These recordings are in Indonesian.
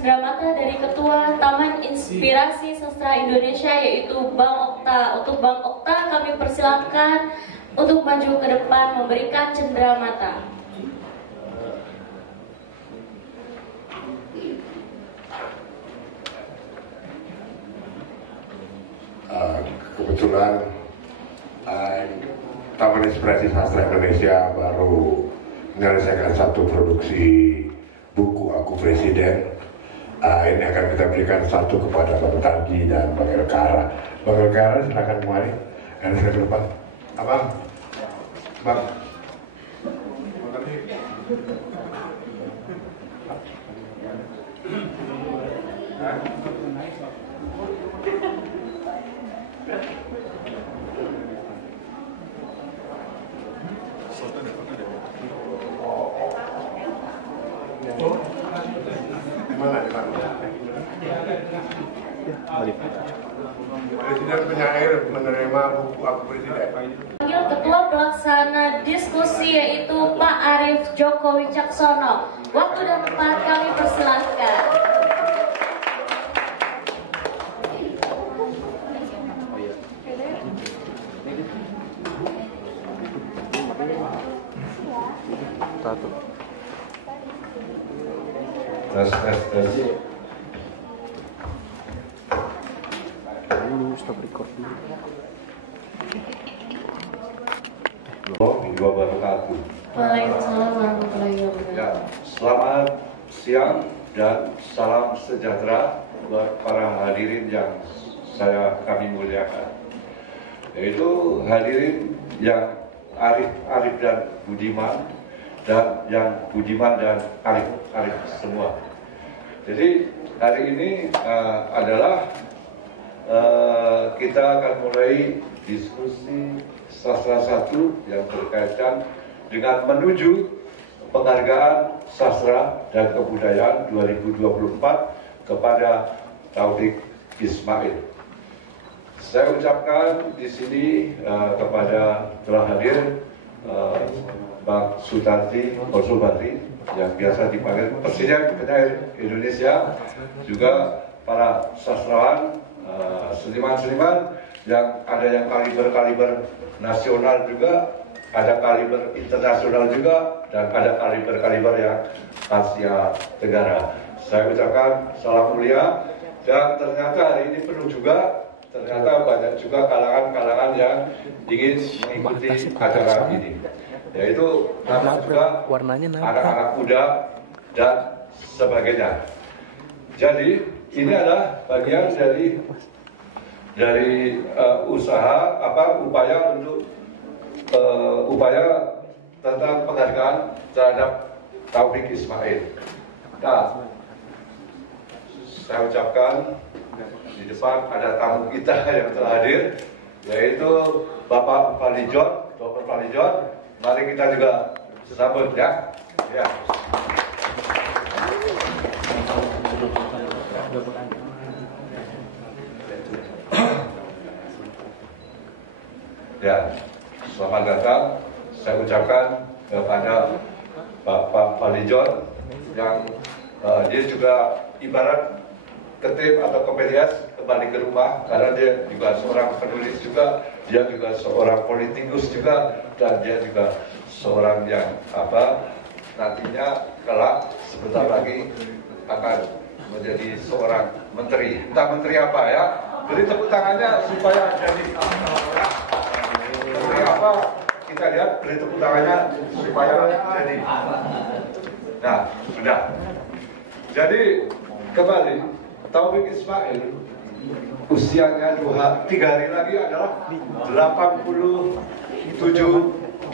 cenderamata dari Ketua Taman Inspirasi Sastra Indonesia, yaitu Bang Okta. Untuk Bang Okta kami persilakan untuk maju ke depan memberikan cenderamata. Kebetulan Taman Inspirasi Sastra Indonesia baru menyelesaikan satu produksi buku Aku Presiden. Ini akan kita berikan satu kepada Bang Tanggi dan Bang Elkara. Bang Elkara silakan kemari. Dan saya ke depan. Abang, Bang. Presiden penyair menerima buku Aku Presiden. Ketua Pelaksana Diskusi yaitu Pak Arief Joko Wicaksono. Waktu dan tempat kami persilahkan. Tes. Stop record dulu. Waalaikumsalam warahmatullahi wabarakatuh. Ya, selamat siang dan salam sejahtera buat para hadirin yang kami muliakan. Yaitu hadirin yang Arif dan Budiman, dan yang Budiman dan Arif semua. Jadi hari ini adalah kita akan mulai diskusi sastra 1 yang berkaitan dengan menuju penghargaan sastra dan kebudayaan 2024 kepada Taufik Ismail. Saya ucapkan di sini kepada telah hadir Bang Sutarti Konsulbati yang biasa dipanggil Presiden Penyair Indonesia, juga para sastrawan, seniman-seniman yang ada yang kaliber nasional juga, ada kaliber internasional juga, dan ada kaliber yang Asia Tenggara. Saya ucapkan salam mulia, dan ternyata hari ini penuh juga, ternyata banyak juga kalangan-kalangan yang ingin mengikuti acara ini, yaitu juga anak-anak muda dan sebagainya. Jadi ini adalah bagian dari upaya untuk upaya tentang penghargaan terhadap Taufik Ismail. Nah, saya ucapkan di depan ada tamu kita yang telah hadir, yaitu Bapak Falijon, Dr. Falijon. Mari kita juga sambut ya. Ya, selamat datang. Saya ucapkan kepada Pak Falijon yang dia juga ibarat ketip atau kepedias kembali ke rumah, karena dia juga seorang penulis juga, dia juga seorang politikus juga, dan dia juga seorang yang nantinya kelak sebentar lagi akan menjadi seorang menteri. Entah menteri apa ya, beri tepuk tangannya supaya jadi menteri apa, kita lihat, beri tepuk tangannya supaya jadi. Nah, sudah. Jadi kembali, Taufik Ismail usianya 3 hari lagi adalah 87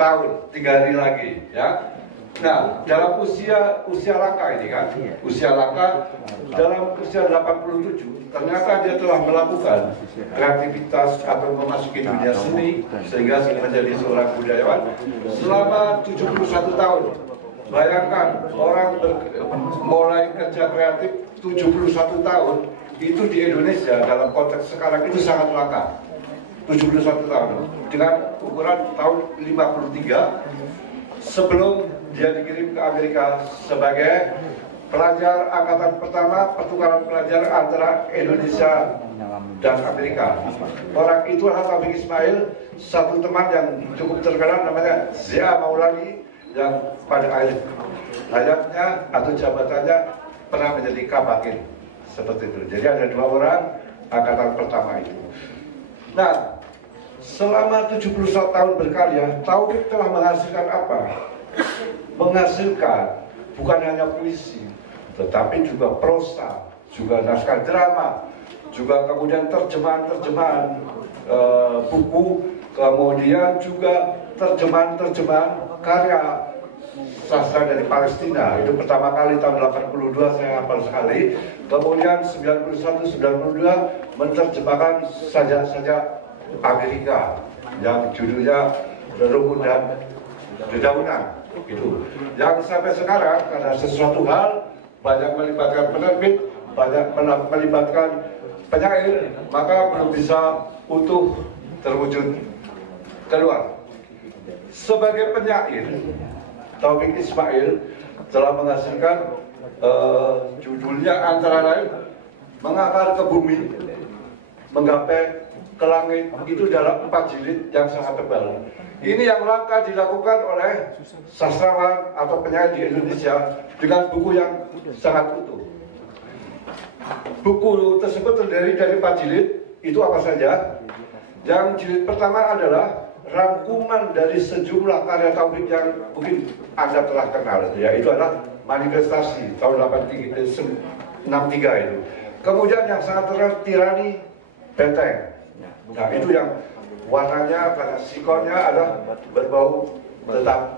tahun, 3 hari lagi ya. Nah, dalam usia langka ini kan, usia langka, dalam usia 87 ternyata dia telah melakukan kreativitas atau memasuki dunia seni sehingga menjadi seorang budayawan selama 71 tahun. Bayangkan orang mulai kerja kreatif 71 tahun itu di Indonesia dalam konteks sekarang itu sangat langka. 71 tahun dengan ukuran tahun 53 sebelum dia dikirim ke Amerika sebagai pelajar angkatan pertama pertukaran pelajar antara Indonesia dan Amerika. Orang itu adalah Taufik Ismail, satu teman yang cukup terkenal namanya Zia Maulani, yang pada akhir hayatnya atau jabatannya pernah menjadi kabakin seperti itu. Jadi ada 2 orang angkatan pertama itu. Nah, selama 71 tahun berkarya, Taufik telah menghasilkan apa? Menghasilkan bukan hanya puisi, tetapi juga prosa, juga naskah drama, juga kemudian terjemahan-terjemahan buku, kemudian juga terjemahan-terjemahan karya sastra dari Palestina. Itu pertama kali tahun 82 saya hafal sekali. Kemudian 91-92 menerjemahkan sajak-sajak Amerika yang judulnya Rumput dan Dedaunan. Gitu. Yang sampai sekarang karena sesuatu hal banyak melibatkan penerbit, banyak melibatkan penyair, maka belum bisa utuh terwujud keluar. Sebagai penyair, Taufik Ismail telah menghasilkan judulnya antara lain Mengakar ke Bumi, Menggapai ke Langit, itu dalam 4 jilid yang sangat tebal. Ini yang langka dilakukan oleh sastrawan atau penyair di Indonesia dengan buku yang sangat utuh. Buku tersebut terdiri dari 4 jilid. Itu apa saja? Yang jilid pertama adalah rangkuman dari sejumlah karya Taufik yang mungkin Anda telah kenal, yaitu adalah Manifestasi tahun 63 itu. Kemudian yang sangat terkenal Tirani Beteng. Nah, itu yang warnanya karena sikonnya adalah berbau tentang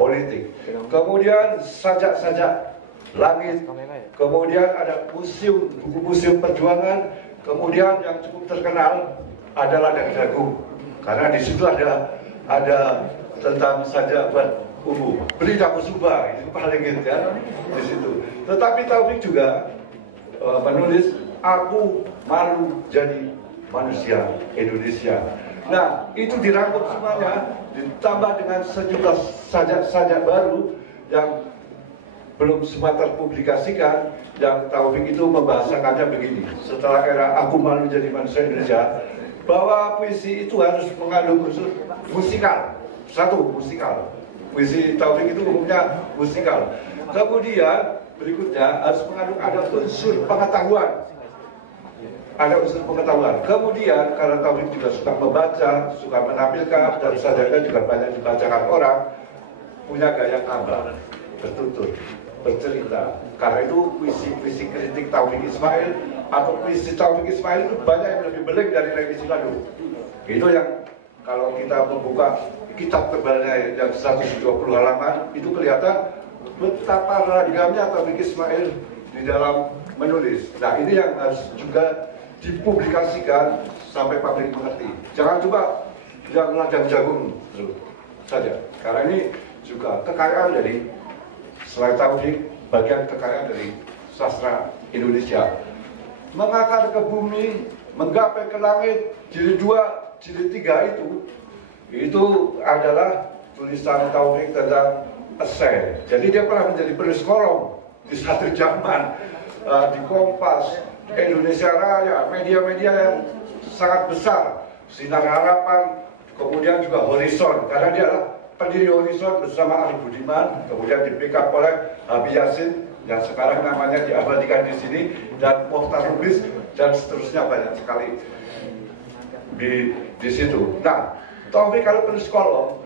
politik. Kemudian sajak-sajak langit. Kemudian ada museum, buku museum perjuangan. Kemudian yang cukup terkenal adalah Ladang Jagung, karena di situ ada tentang sajak buat umum. Beli Daku Suba itu paling gitu kan di situ. Tetapi Taufik juga menulis Aku Malu Jadi Manusia Indonesia. Nah, itu dirangkum semuanya, ditambah dengan sejumlah sajak-sajak baru yang belum sempat terpublikasikan, yang Taufik itu membahasakannya begini. Setelah era Aku Malu Jadi Manusia Indonesia, bahwa puisi itu harus mengandung unsur musikal. Satu, musikal. Puisi Taufik itu umumnya musikal. Kemudian berikutnya harus mengandung ada unsur pengetahuan. Ada unsur pengetahuan. Kemudian karena Taufik juga suka membaca, suka menampilkan, dan sajanya juga banyak dibacakan orang, punya gaya kabar, bertutur, bercerita. Karena itu puisi-puisi kritik Taufik Ismail atau puisi Taufik Ismail itu banyak yang lebih beling dari Revisi Lalu. Itu yang kalau kita membuka kitab tebalnya yang 120 halaman, itu kelihatan betapa ragamnya Taufik Ismail di dalam menulis. Nah, ini yang harus juga dipublikasikan sampai publik mengerti. Jangan coba yang Ladang Jagung saja, karena ini juga kekayaan dari selain Taufik, bagian kekayaan dari sastra Indonesia. Mengakar ke Bumi, Menggapai ke Langit, jilid 2, jilid 3 itu adalah tulisan Taufik tentang esai. Jadi dia pernah menjadi penulis kolom di satu zaman di Kompas, Indonesia Raya, media-media yang sangat besar, Sinar Harapan, kemudian juga Horizon, karena dia adalah pendiri Horizon bersama Arif Budiman, kemudian di backup oleh Habib Yasin yang sekarang namanya diabadikan di sini, dan Mokhtar Lubis, dan seterusnya banyak sekali di situ. Nah, Taufik kalau penulis kolom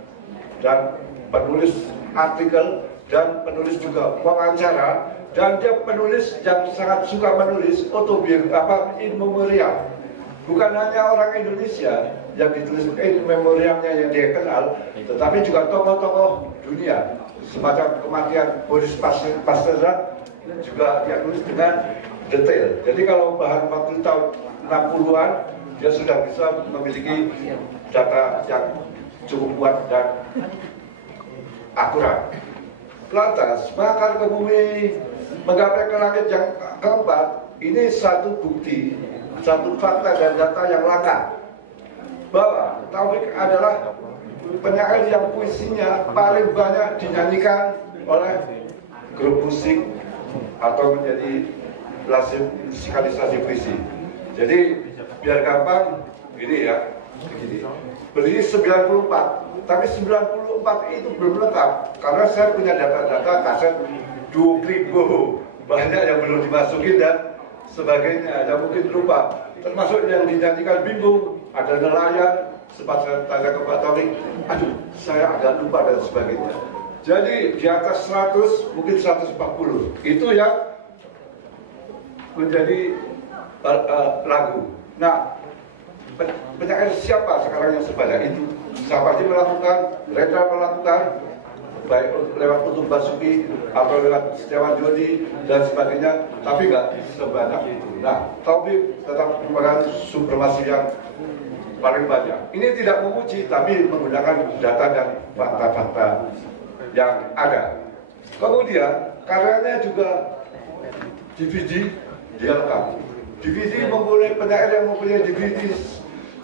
dan penulis artikel dan penulis juga wawancara, dan dia penulis yang sangat suka menulis autobiografi in memoriam. Bukan hanya orang Indonesia yang ditulis in memoriamnya yang dia kenal, tetapi juga tokoh-tokoh dunia. Semacam kematian Boris Pasteur juga dia tulis dengan detail. Jadi kalau bahan waktu tahun 60-an, dia sudah bisa memiliki data yang cukup kuat dan akurat. Lantas, Mengakar ke Bumi, Menggapai ke Langit yang keempat, ini satu bukti, satu fakta dan data yang langka, bahwa Taufik adalah penyair yang puisinya paling banyak dinyanyikan oleh grup musik atau menjadi musikalisasi puisi. Jadi biar gampang ini ya, begini. Beli 94, tapi 94 itu belum lengkap karena saya punya data-data kaset 20.000, banyak yang belum dimasukin dan sebagainya, yang mungkin lupa. Termasuk yang dinyanyikan Bimbo, ada nelayan, sempat saya tanya ke Pak Taufik, aduh saya agak lupa dan sebagainya. Jadi di atas 100, mungkin 140, itu yang menjadi lagu. Nah, penyair siapa sekarang yang sebanyak itu? Sapati melakukan, Rendra melakukan, baik lewat Putu Basuki atau lewat Setiawan Jodi dan sebagainya, tapi nggak sebanyak itu. Nah, Taufik tetap merupakan supremasi yang paling banyak. Ini tidak memuji, tapi menggunakan data dan fakta-fakta yang ada. Kemudian karyanya juga DVD dia lengkap. DVD mempunyai penyair yang mempunyai DVD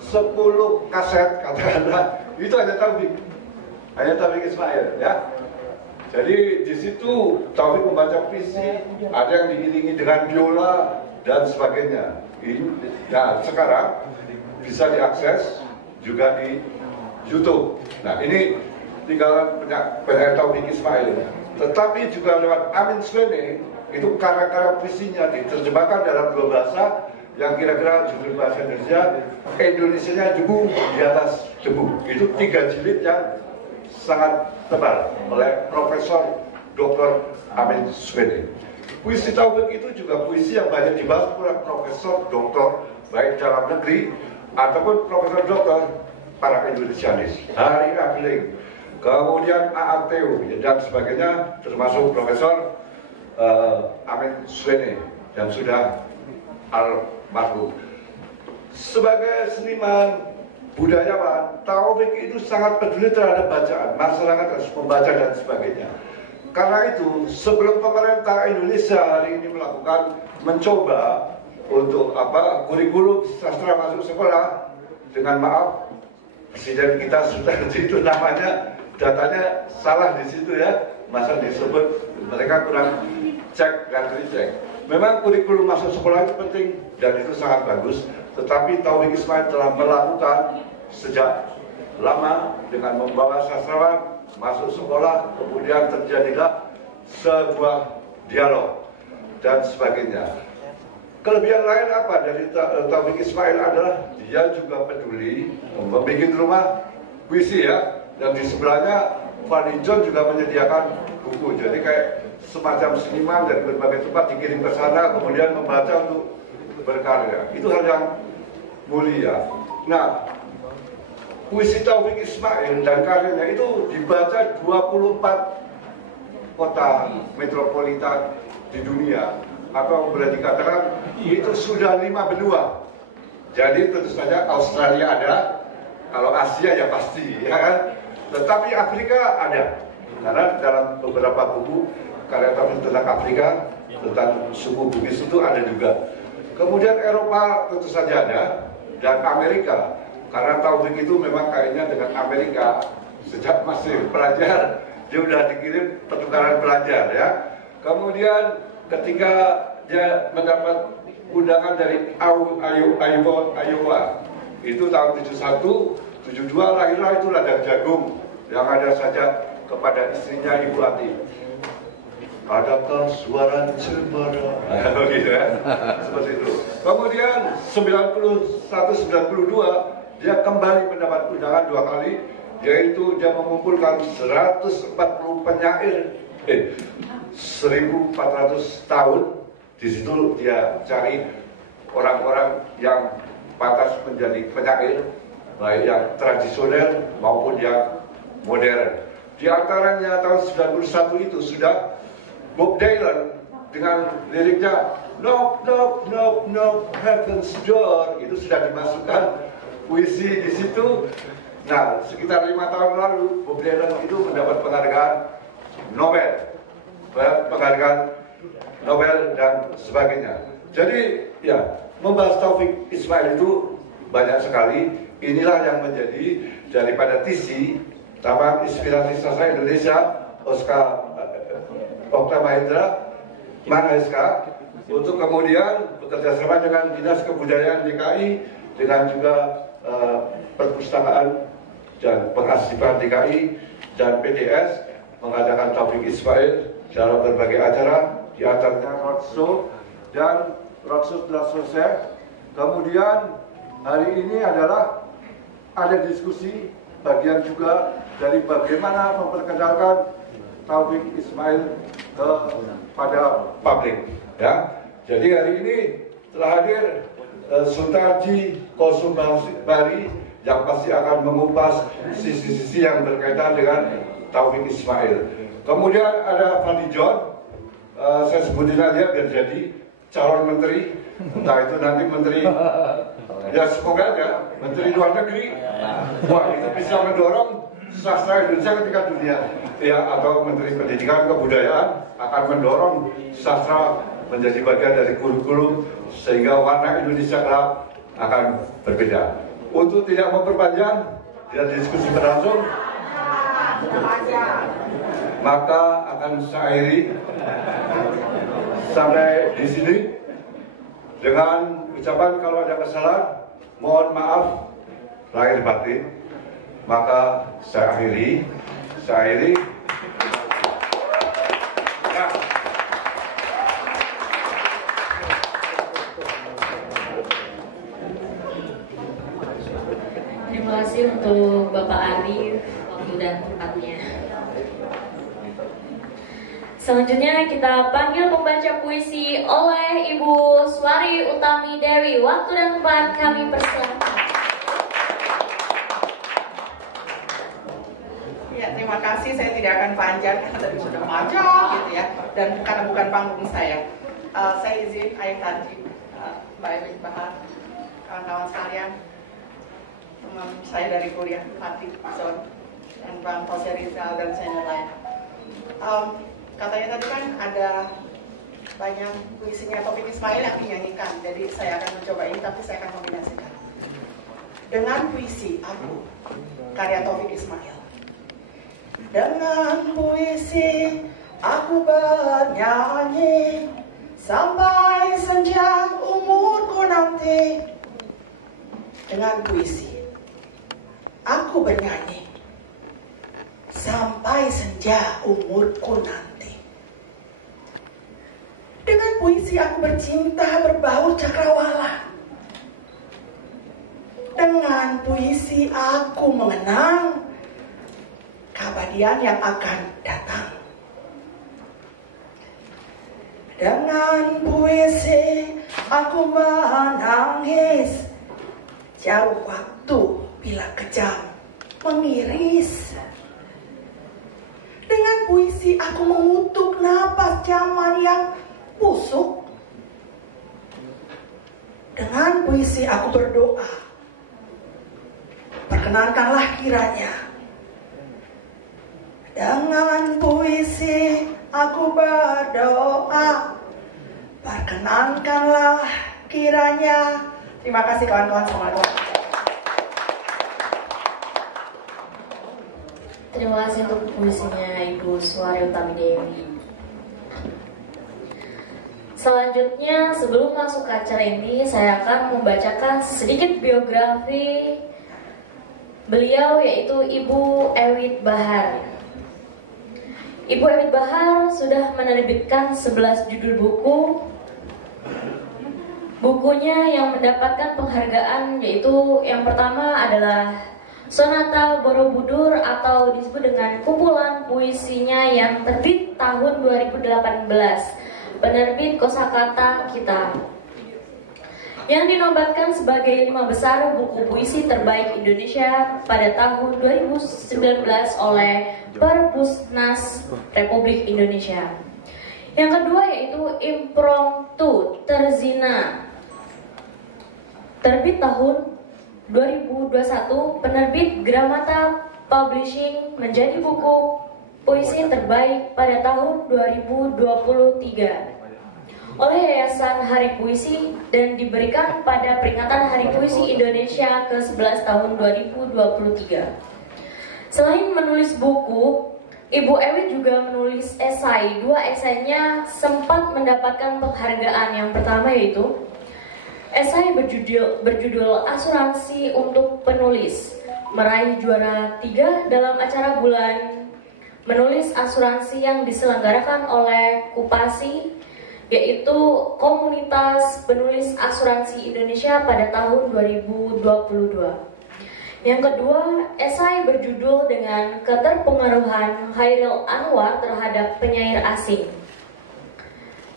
10 kaset katakanlah, itu hanya Taufik Ismail ya. Jadi di situ Taufik membaca puisi, ada yang diiringi dengan biola dan sebagainya. Nah sekarang bisa diakses juga di YouTube. Nah ini tinggal penyair Taufik Ismail. Tetapi juga lewat Amin Swene, itu karya-karya puisinya diterjemahkan dalam 2 bahasa yang kira-kira judul bahasa Indonesia-nya debu di atas debu. Itu 3 jilid yang sangat tebal oleh Profesor Dr. Amin Swene. Puisi Taufik itu juga puisi yang banyak dibahas oleh Profesor Doktor baik dalam negeri ataupun Profesor Doktor para Indonesianis. Hari Afiling, kemudian A.A.Teo dan sebagainya, termasuk Profesor Amin Swene yang sudah almarhum. Sebagai seniman budayawan, Taufik itu sangat peduli terhadap bacaan, masyarakat harus membaca dan sebagainya. Karena itu, sebelum pemerintah Indonesia hari ini mencoba untuk kurikulum sastra masuk sekolah, dengan maaf, presiden kita sudah itu namanya, datanya salah di situ ya, masa disebut mereka kurang cek dan recheck. Memang kurikulum masuk sekolah itu penting dan itu sangat bagus, tetapi Taufik Ismail telah melakukan sejak lama dengan membawa sastrawan masuk sekolah, kemudian terjadilah sebuah dialog dan sebagainya. Kelebihan lain apa dari Taufik Ismail adalah dia juga peduli membuat rumah puisi ya, dan di sebelahnya Fadli John juga menyediakan buku, jadi kayak semacam seniman dari berbagai tempat dikirim ke sana, kemudian membaca untuk berkarya. Itu hal yang mulia. Nah, puisi Taufik Ismail dan karyanya itu dibaca 24 kota metropolitan di dunia, atau boleh dikatakan itu sudah 5 benua. Jadi tentu saja Australia ada, kalau Asia ya pasti, ya kan? Tetapi Afrika ada, karena dalam beberapa buku karya Taufik tentang Afrika, tentang suku Bugis itu ada juga. Kemudian Eropa tentu saja ada, dan Amerika, karena Taufik itu memang kayaknya dengan Amerika sejak masih pelajar, dia udah dikirim pertukaran pelajar ya. Kemudian ketika dia mendapat undangan dari Iowa, itu tahun 71, 72 lahirlah itu ladang jagung yang ada saja kepada istrinya Ibu Ati. Adakah suara cemara? Begitu ya, seperti itu. Kemudian 91-92 dia kembali mendapat undangan 2 kali, yaitu dia mengumpulkan 140 penyair, 1400 tahun. Di situ dia cari orang-orang yang pantas menjadi penyair, baik yang tradisional maupun yang modern. Di antaranya tahun 91 itu sudah Bob Dylan dengan liriknya Knock, knock, knock, knock, heaven's door, itu sudah dimasukkan puisi di situ. Nah, sekitar 5 tahun lalu Bob Dylan itu mendapat penghargaan Nobel dan sebagainya. Jadi ya, membahas Taufik Ismail itu banyak sekali. Inilah yang menjadi daripada TISI, Taman Inspirasi Sastra Indonesia, Okta Mahendra, SK untuk kemudian bekerjasama dengan Dinas Kebudayaan DKI dengan juga Perpustakaan dan Pengarsipan DKI dan PTS mengadakan Taufik Ismail dalam berbagai acara, di antaranya roadshow, dan roadshow telah selesai. Kemudian hari ini adalah ada diskusi bagian juga dari bagaimana memperkenalkan Taufik Ismail kepada publik. Ya, jadi hari ini telah hadir Suntarji Kosubari yang pasti akan mengupas sisi-sisi yang berkaitan dengan Taufik Ismail. Kemudian ada Fadli John, saya sebutin aja biar jadi calon menteri, entah itu nanti menteri, ya semoga ya, menteri luar negeri. Wah, itu bisa mendorong sastra Indonesia ketika dunia, ya, atau menteri pendidikan kebudayaan akan mendorong sastra menjadi bagian dari kurikulum sehingga warna Indonesia kelak akan berbeda. Untuk tidak memperpanjang dan diskusi berlangsung, maka akan saya akhiri sampai di sini dengan ucapan kalau ada kesalahan mohon maaf lahir batin. Maka saya akhiri. Nah, terima kasih untuk Bapak Arif waktu dan tempatnya. Selanjutnya kita panggil pembaca puisi oleh Ibu Suari Utami Dewi. Waktu dan tempat kami persilakan. Ya, terima kasih. Saya tidak akan panjang karena tadi sudah panjang gitu ya. Dan karena bukan panggung saya. Saya izin Ayah Tarjib, Mbak Ewit Bahar, kawan-kawan sekalian, teman saya dari kuliah Fatih Zon, dan Bang Jose Rizal dan senior lain. Katanya tadi kan ada banyak puisinya Taufik Ismail yang dinyanyikan, jadi saya akan mencoba ini, tapi saya akan kombinasikan dengan puisi Aku, karya Taufik Ismail. Dengan puisi aku bernyanyi sampai senja umurku nanti. Dengan puisi aku bernyanyi sampai senja umurku nanti. Dengan puisi aku bercinta berbaur cakrawala. Dengan puisi aku mengenang keabadian yang akan datang. Dengan puisi aku menangis jauh waktu bila kejam mengiris. Dengan puisi aku mengutuk napas zaman yang busuk. Dengan puisi aku berdoa, perkenankanlah kiranya. Dengan puisi aku berdoa, perkenankanlah kiranya. Terima kasih kawan-kawan, assalamualaikum. Terima kasih untuk puisinya Ibu Suari Utami Dewi. Selanjutnya, sebelum masuk ke acara ini, saya akan membacakan sedikit biografi beliau, yaitu Ibu Ewit Bahar. Ibu Ewit Bahar sudah menerbitkan 11 judul buku. Bukunya yang mendapatkan penghargaan yaitu yang pertama adalah Sonata Borobudur atau disebut dengan kumpulan puisinya yang terbit tahun 2018, penerbit Kosakata Kita, yang dinobatkan sebagai 5 besar buku puisi terbaik Indonesia pada tahun 2019 oleh Perpusnas Republik Indonesia. Yang kedua yaitu Impromptu Terzina, terbit tahun 2021, penerbit Gramata Publishing, menjadi buku puisi terbaik pada tahun 2023 oleh Yayasan Hari Puisi dan diberikan pada peringatan Hari Puisi Indonesia ke-11 tahun 2023. Selain menulis buku, Ibu Ewit juga menulis esai. Dua esainya sempat mendapatkan penghargaan. Yang pertama yaitu esai berjudul Asuransi untuk Penulis, meraih juara 3 dalam acara bulan menulis asuransi yang diselenggarakan oleh Kupasi, yaitu Komunitas Penulis Asuransi Indonesia pada tahun 2022. Yang kedua, esai berjudul dengan Keterpengaruhan Chairil Anwar terhadap penyair asing,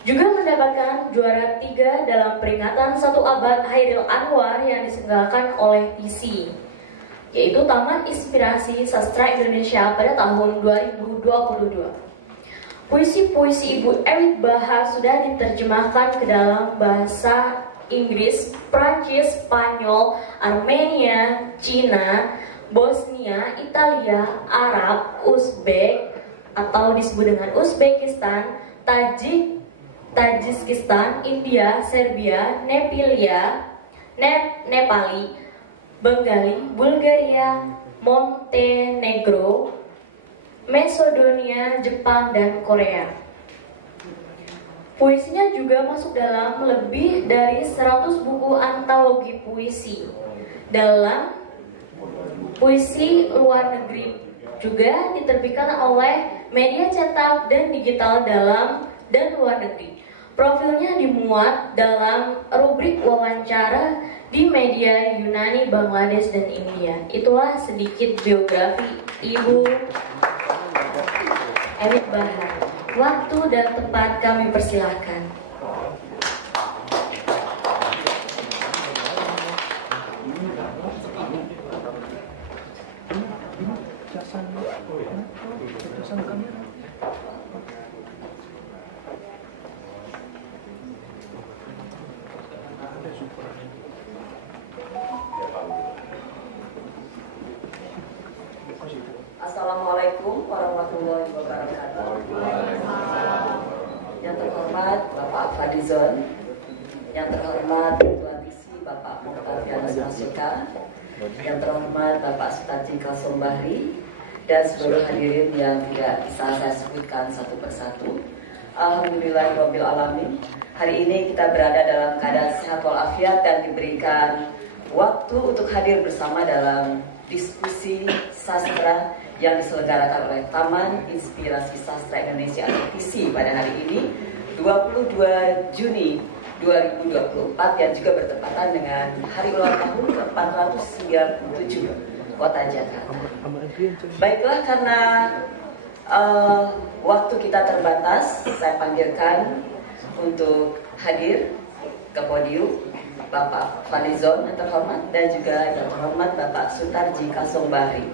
juga mendapatkan juara 3 dalam peringatan 1 abad Chairil Anwar yang diselenggarakan oleh TISI, yaitu Taman Inspirasi Sastra Indonesia pada tahun 2022. Puisi-puisi Ibu Ewit Bahar sudah diterjemahkan ke dalam bahasa Inggris, Prancis, Spanyol, Armenia, Cina, Bosnia, Italia, Arab, Uzbek atau disebut dengan Uzbekistan, Tajikistan, India, Serbia, Nepali, Bengali, Bulgaria, Montenegro, Macedonia, Jepang, dan Korea. Puisinya juga masuk dalam lebih dari 100 buku antologi puisi dalam puisi luar negeri, juga diterbitkan oleh media cetak dan digital dalam dan luar negeri. Profilnya dimuat dalam rubrik wawancara di media Yunani, Bangladesh, dan India. Itulah sedikit biografi Ibu Ewit Bahar. Waktu dan tempat kami persilahkan. Assalamualaikum warahmatullahi wabarakatuh. Yang terhormat Bapak Fadlizon, yang terhormat Ketua TISI Bapak Mukhtar Ganas Masuka, yang terhormat Bapak Sutarji Kalsombahri, dan seluruh hadirin yang tidak bisa saya sebutkan satu persatu. Alhamdulillahirabbil alamin. Hari ini kita berada dalam keadaan sehat walafiat dan diberikan waktu untuk hadir bersama dalam diskusi sastra yang diselenggarakan oleh Taman Inspirasi Sastra Indonesia atau TISI pada hari ini 22 Juni 2024 yang juga bertepatan dengan hari ulang tahun ke-497 Kota Jakarta. Baiklah, karena waktu kita terbatas, saya panggilkan untuk hadir ke podium Bapak Fadlizon yang terhormat dan juga yang terhormat Bapak Sutarji Kalsombahri.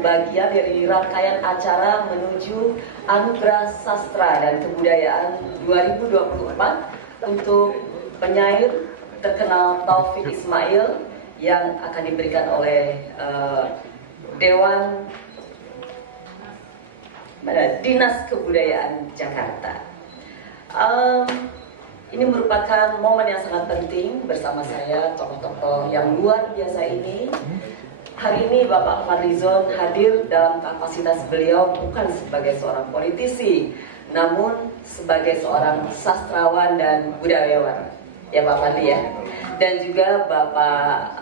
Bagian dari rangkaian acara menuju Anugerah Sastra dan Kebudayaan 2024 untuk penyair terkenal Taufik Ismail yang akan diberikan oleh Dewan Dinas Kebudayaan Jakarta. Ini merupakan momen yang sangat penting bersama saya, tokoh-tokoh yang luar biasa ini. Hari ini Bapak Fadlizon hadir dalam kapasitas beliau bukan sebagai seorang politisi, namun sebagai seorang sastrawan dan budayawan, ya Pak Fadli ya. Dan juga Bapak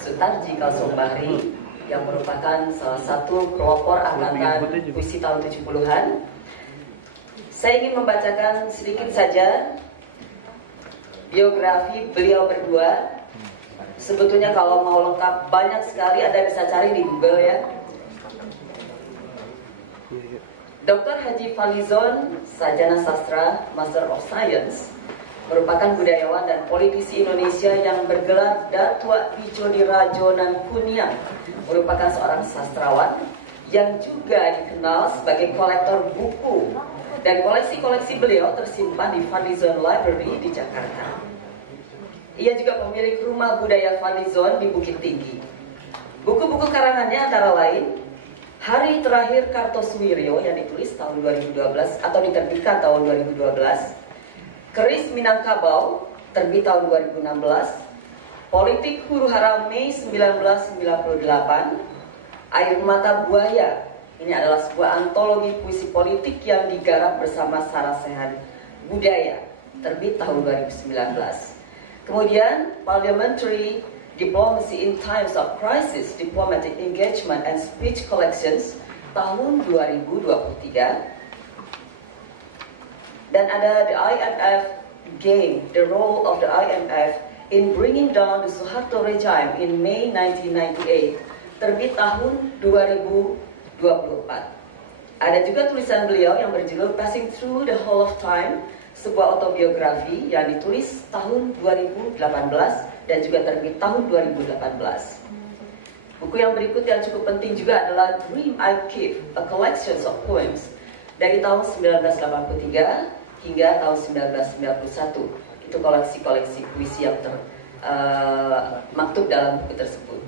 Sutarji Kalsombahri yang merupakan salah satu pelopor angkatan puisi tahun 70-an. Saya ingin membacakan sedikit saja biografi beliau berdua. Sebetulnya kalau mau lengkap banyak sekali, Anda bisa cari di Google ya. Dr. Haji Fadlizon, sarjana sastra, Master of Science, merupakan budayawan dan politisi Indonesia yang bergelar Datua Dijo Dirajo Nan Kuniang, merupakan seorang sastrawan yang juga dikenal sebagai kolektor buku, dan koleksi-koleksi beliau tersimpan di Fadlizon Library di Jakarta. Ia juga pemilik Rumah Budaya Fadlizon di Bukit Tinggi. Buku-buku karangannya antara lain Hari Terakhir Kartosuwiryo yang ditulis tahun 2012 atau diterbitkan tahun 2012, Keris Minangkabau terbit tahun 2016, Politik Huru Hara Mei 1998, Air Mata Buaya. Ini adalah sebuah antologi puisi politik yang digarap bersama Sarasehan Budaya, terbit tahun 2019. Kemudian Parliamentary Diplomacy in Times of Crisis, Diplomatic Engagement and Speech Collections tahun 2023. Dan ada The IMF Game, The Role of the IMF in Bringing Down the Suharto Regime in May 1998, terbit tahun 2024. Ada juga tulisan beliau yang berjudul Passing Through the Hall of Time, sebuah autobiografi yang ditulis tahun 2018 dan juga terbit tahun 2018. Buku yang berikut yang cukup penting juga adalah Dream I Keep, A Collection of Poems, dari tahun 1983 hingga tahun 1991. Itu koleksi-koleksi puisi yang maktub dalam buku tersebut.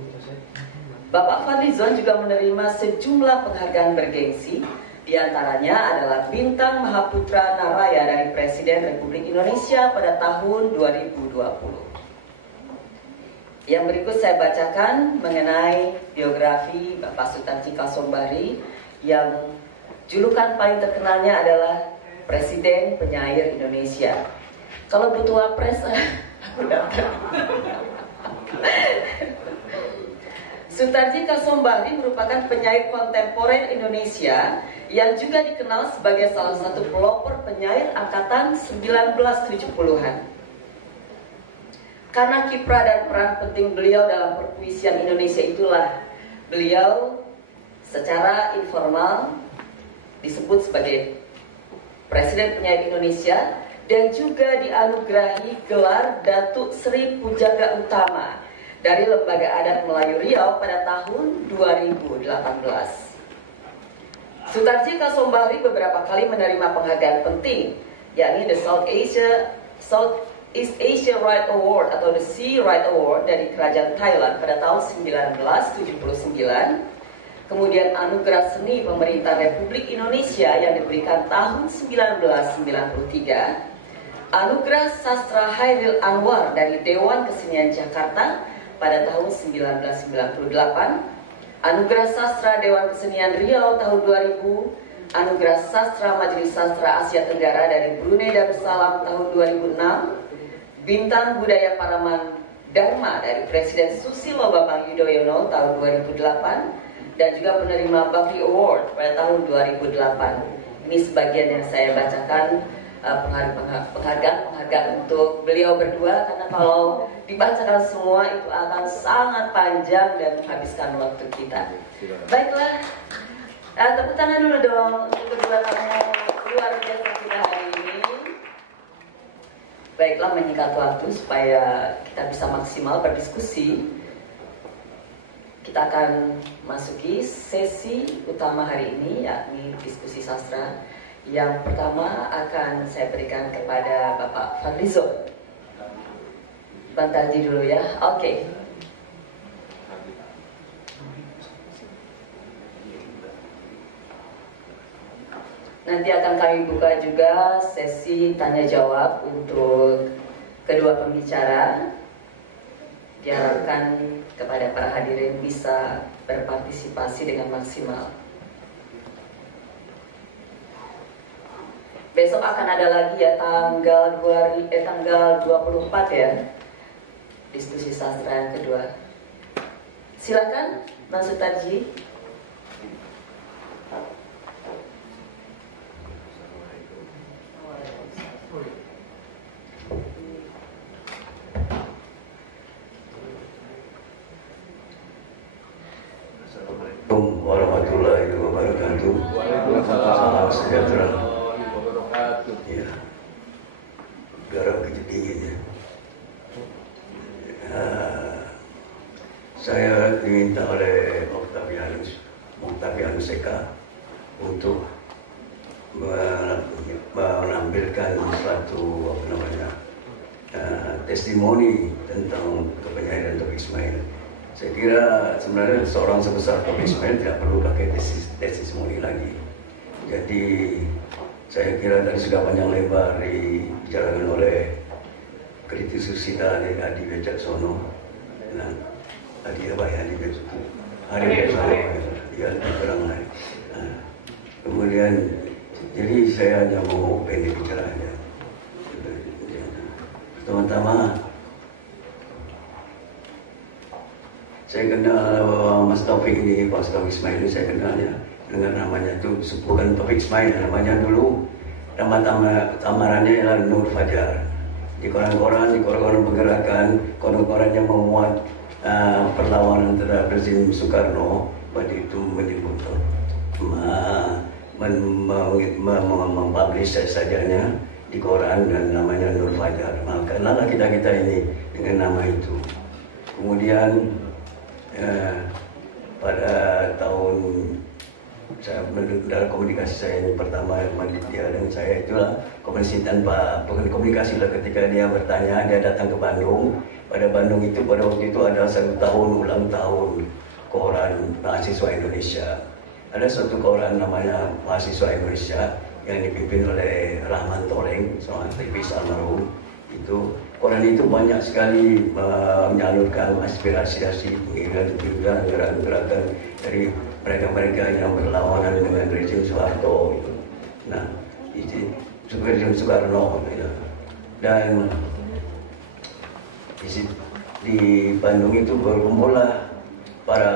Bapak Fadlizon juga menerima sejumlah penghargaan bergengsi, di antaranya adalah Bintang Mahaputra Naraya dari Presiden Republik Indonesia pada tahun 2020. Yang berikut saya bacakan mengenai biografi Bapak Sutarji Kasongbahri yang julukan paling terkenalnya adalah Presiden Penyair Indonesia. Kalau butuh wapres, aku datang. Sutarji Kasongbahri merupakan penyair kontemporer Indonesia yang juga dikenal sebagai salah satu pelopor penyair angkatan 1970-an. Karena kiprah dan peran penting beliau dalam perpuisian Indonesia itulah beliau secara informal disebut sebagai Presiden Penyair Indonesia dan juga dianugerahi gelar Datuk Seri Pujaga Utama dari Lembaga Adat Melayu Riau pada tahun 2018. Sutarji Kasongbahri beberapa kali menerima penghargaan penting, yakni the Southeast Asia Right Award atau the Sea Right Award dari Kerajaan Thailand pada tahun 1979. Kemudian Anugerah Seni Pemerintah Republik Indonesia yang diberikan tahun 1993, Anugerah Sastra Hairil Anwar dari Dewan Kesenian Jakarta pada tahun 1998, Anugerah Sastra Dewan Kesenian Riau tahun 2000, Anugerah Sastra Majelis Sastra Asia Tenggara dari Brunei Darussalam tahun 2006, Bintang Budaya Paraman Dharma dari Presiden Susilo Bambang Yudhoyono tahun 2008, dan juga penerima Bakri Award pada tahun 2008. Ini sebagian yang saya bacakan penghargaan untuk beliau berdua, karena kalau dibacakan semua itu akan sangat panjang dan menghabiskan waktu kita. Baiklah, tepuk tangan dulu dong untuk kedua tamu luar biasa kita hari ini. Baiklah, menyingkat waktu supaya kita bisa maksimal berdiskusi. Kita akan masuki sesi utama hari ini, yakni diskusi sastra. Yang pertama akan saya berikan kepada Bapak Fadlizon. Bantarji dulu ya, oke. Nanti akan kami buka juga sesi tanya jawab untuk kedua pembicara. Diharapkan kepada para hadirin bisa berpartisipasi dengan maksimal. Besok akan ada lagi ya tanggal 24 ya, diskusi sastra yang kedua. Silakan Mas Sutarji. Assalamualaikum warahmatullahi wabarakatuh. Salam sejahtera. Ya, garam kejadian. Kardian Seka untuk menampilkan suatu testimoni tentang kepenyairan Taufik Ismail. Saya kira sebenarnya seorang sebesar Taufik Ismail tidak perlu pakai testimoni lagi. Jadi saya kira tadi sudah panjang lebar dibicarakan oleh kritikus kita Adi Wicaksono dan Adi Wicaksono. Ya, kurang lain. Kemudian jadi saya hanya mau pendek bicaranya. Pertama-tama saya kenal Mas Taufik ini, Pak Taufik Ismail ini saya kenalnya dengan namanya itu bukan Taufik Ismail, namanya dulu nama samarannya adalah Nur Fajar. Di koran-koran pergerakan, koran-koran yang memuat perlawanan terhadap rezim Soekarno, pada itu menyebut mempublish sajanya di koran dan namanya Nur Fajar. Maka kenallah kita ini dengan nama itu. Kemudian pada tahun saya dalam komunikasi saya ini pertama dia dengan saya itulah bukan komunikasi lah, ketika dia bertanya, dia datang ke Bandung. Pada Bandung itu pada waktu itu ada 1 tahun ulang tahun koran mahasiswa Indonesia. Ada suatu koran namanya Mahasiswa Indonesia yang dipimpin oleh Rahman Toleng, seorang aktivis almarhum. Itu koran itu banyak sekali menyalurkan aspirasi penginginan gerakan dari mereka-mereka yang berlawanan dengan rezim Soeharto. Nah, itu rezim Soekarno. Dan di Bandung itu berkumpullah para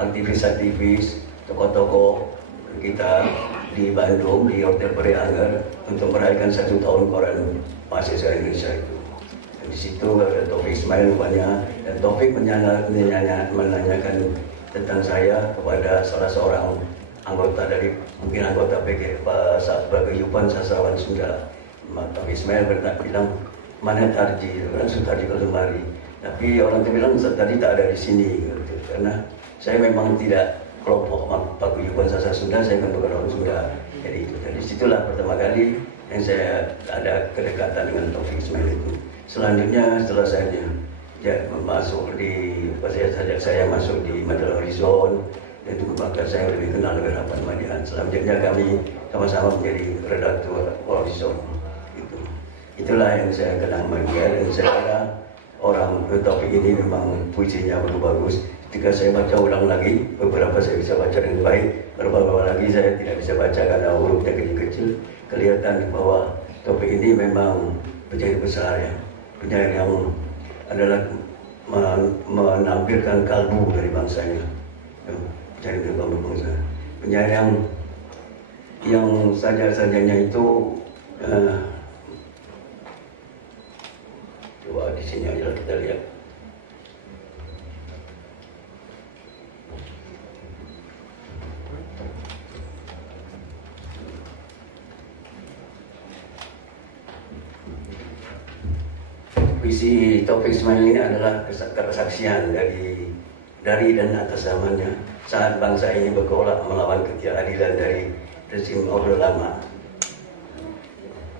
aktivis-aktivis, tokoh-tokoh kita di Bandung, di Hotel Perianggar untuk merayakan 1 tahun koran mahasiswa Indonesia itu. Dan di situ ada Taufik Ismail rupanya, dan Taufik menanyakan tentang saya kepada salah seorang anggota dari PG Paguyuban Sastrawan Sunda. Taufik Ismail bilang, mana Tarji? Kan Tarji kalau kemari. Tapi orang itu bilang tadi tak ada di sini, gitu. Karena saya memang tidak kelompok Paguyuban Sastra Sunda, saya bukan orang Sunda. Jadi itu dari situlah pertama kali yang saya ada kedekatan dengan Taufik Ismail itu. Selanjutnya setelah saya masuk di Majalah Horizon, dan itu maka saya lebih kenal dengan Harapan Madian. Selanjutnya kami sama-sama menjadi redaktur Horizon. Itulah yang saya kenal dia, dan saya kira orang Taufik ini memang puisinya bagus. Ketika saya baca ulang lagi, beberapa saya bisa baca dengan baik, beberapa lagi saya tidak bisa baca karena hurufnya kecil-kecil. Kelihatan bahwa Taufik ini memang penyair besar ya, penyair yang adalah menampilkan kalbu dari bangsanya, penyair dari kalbu bangsa, penyair yang sajanya itu coba di sini aja kita lihat. Puisi Taufik Ismail ini adalah kesaksian dari dan atas zamannya saat bangsa ini bergolak melawan ketidakadilan dari rezim Orde Lama.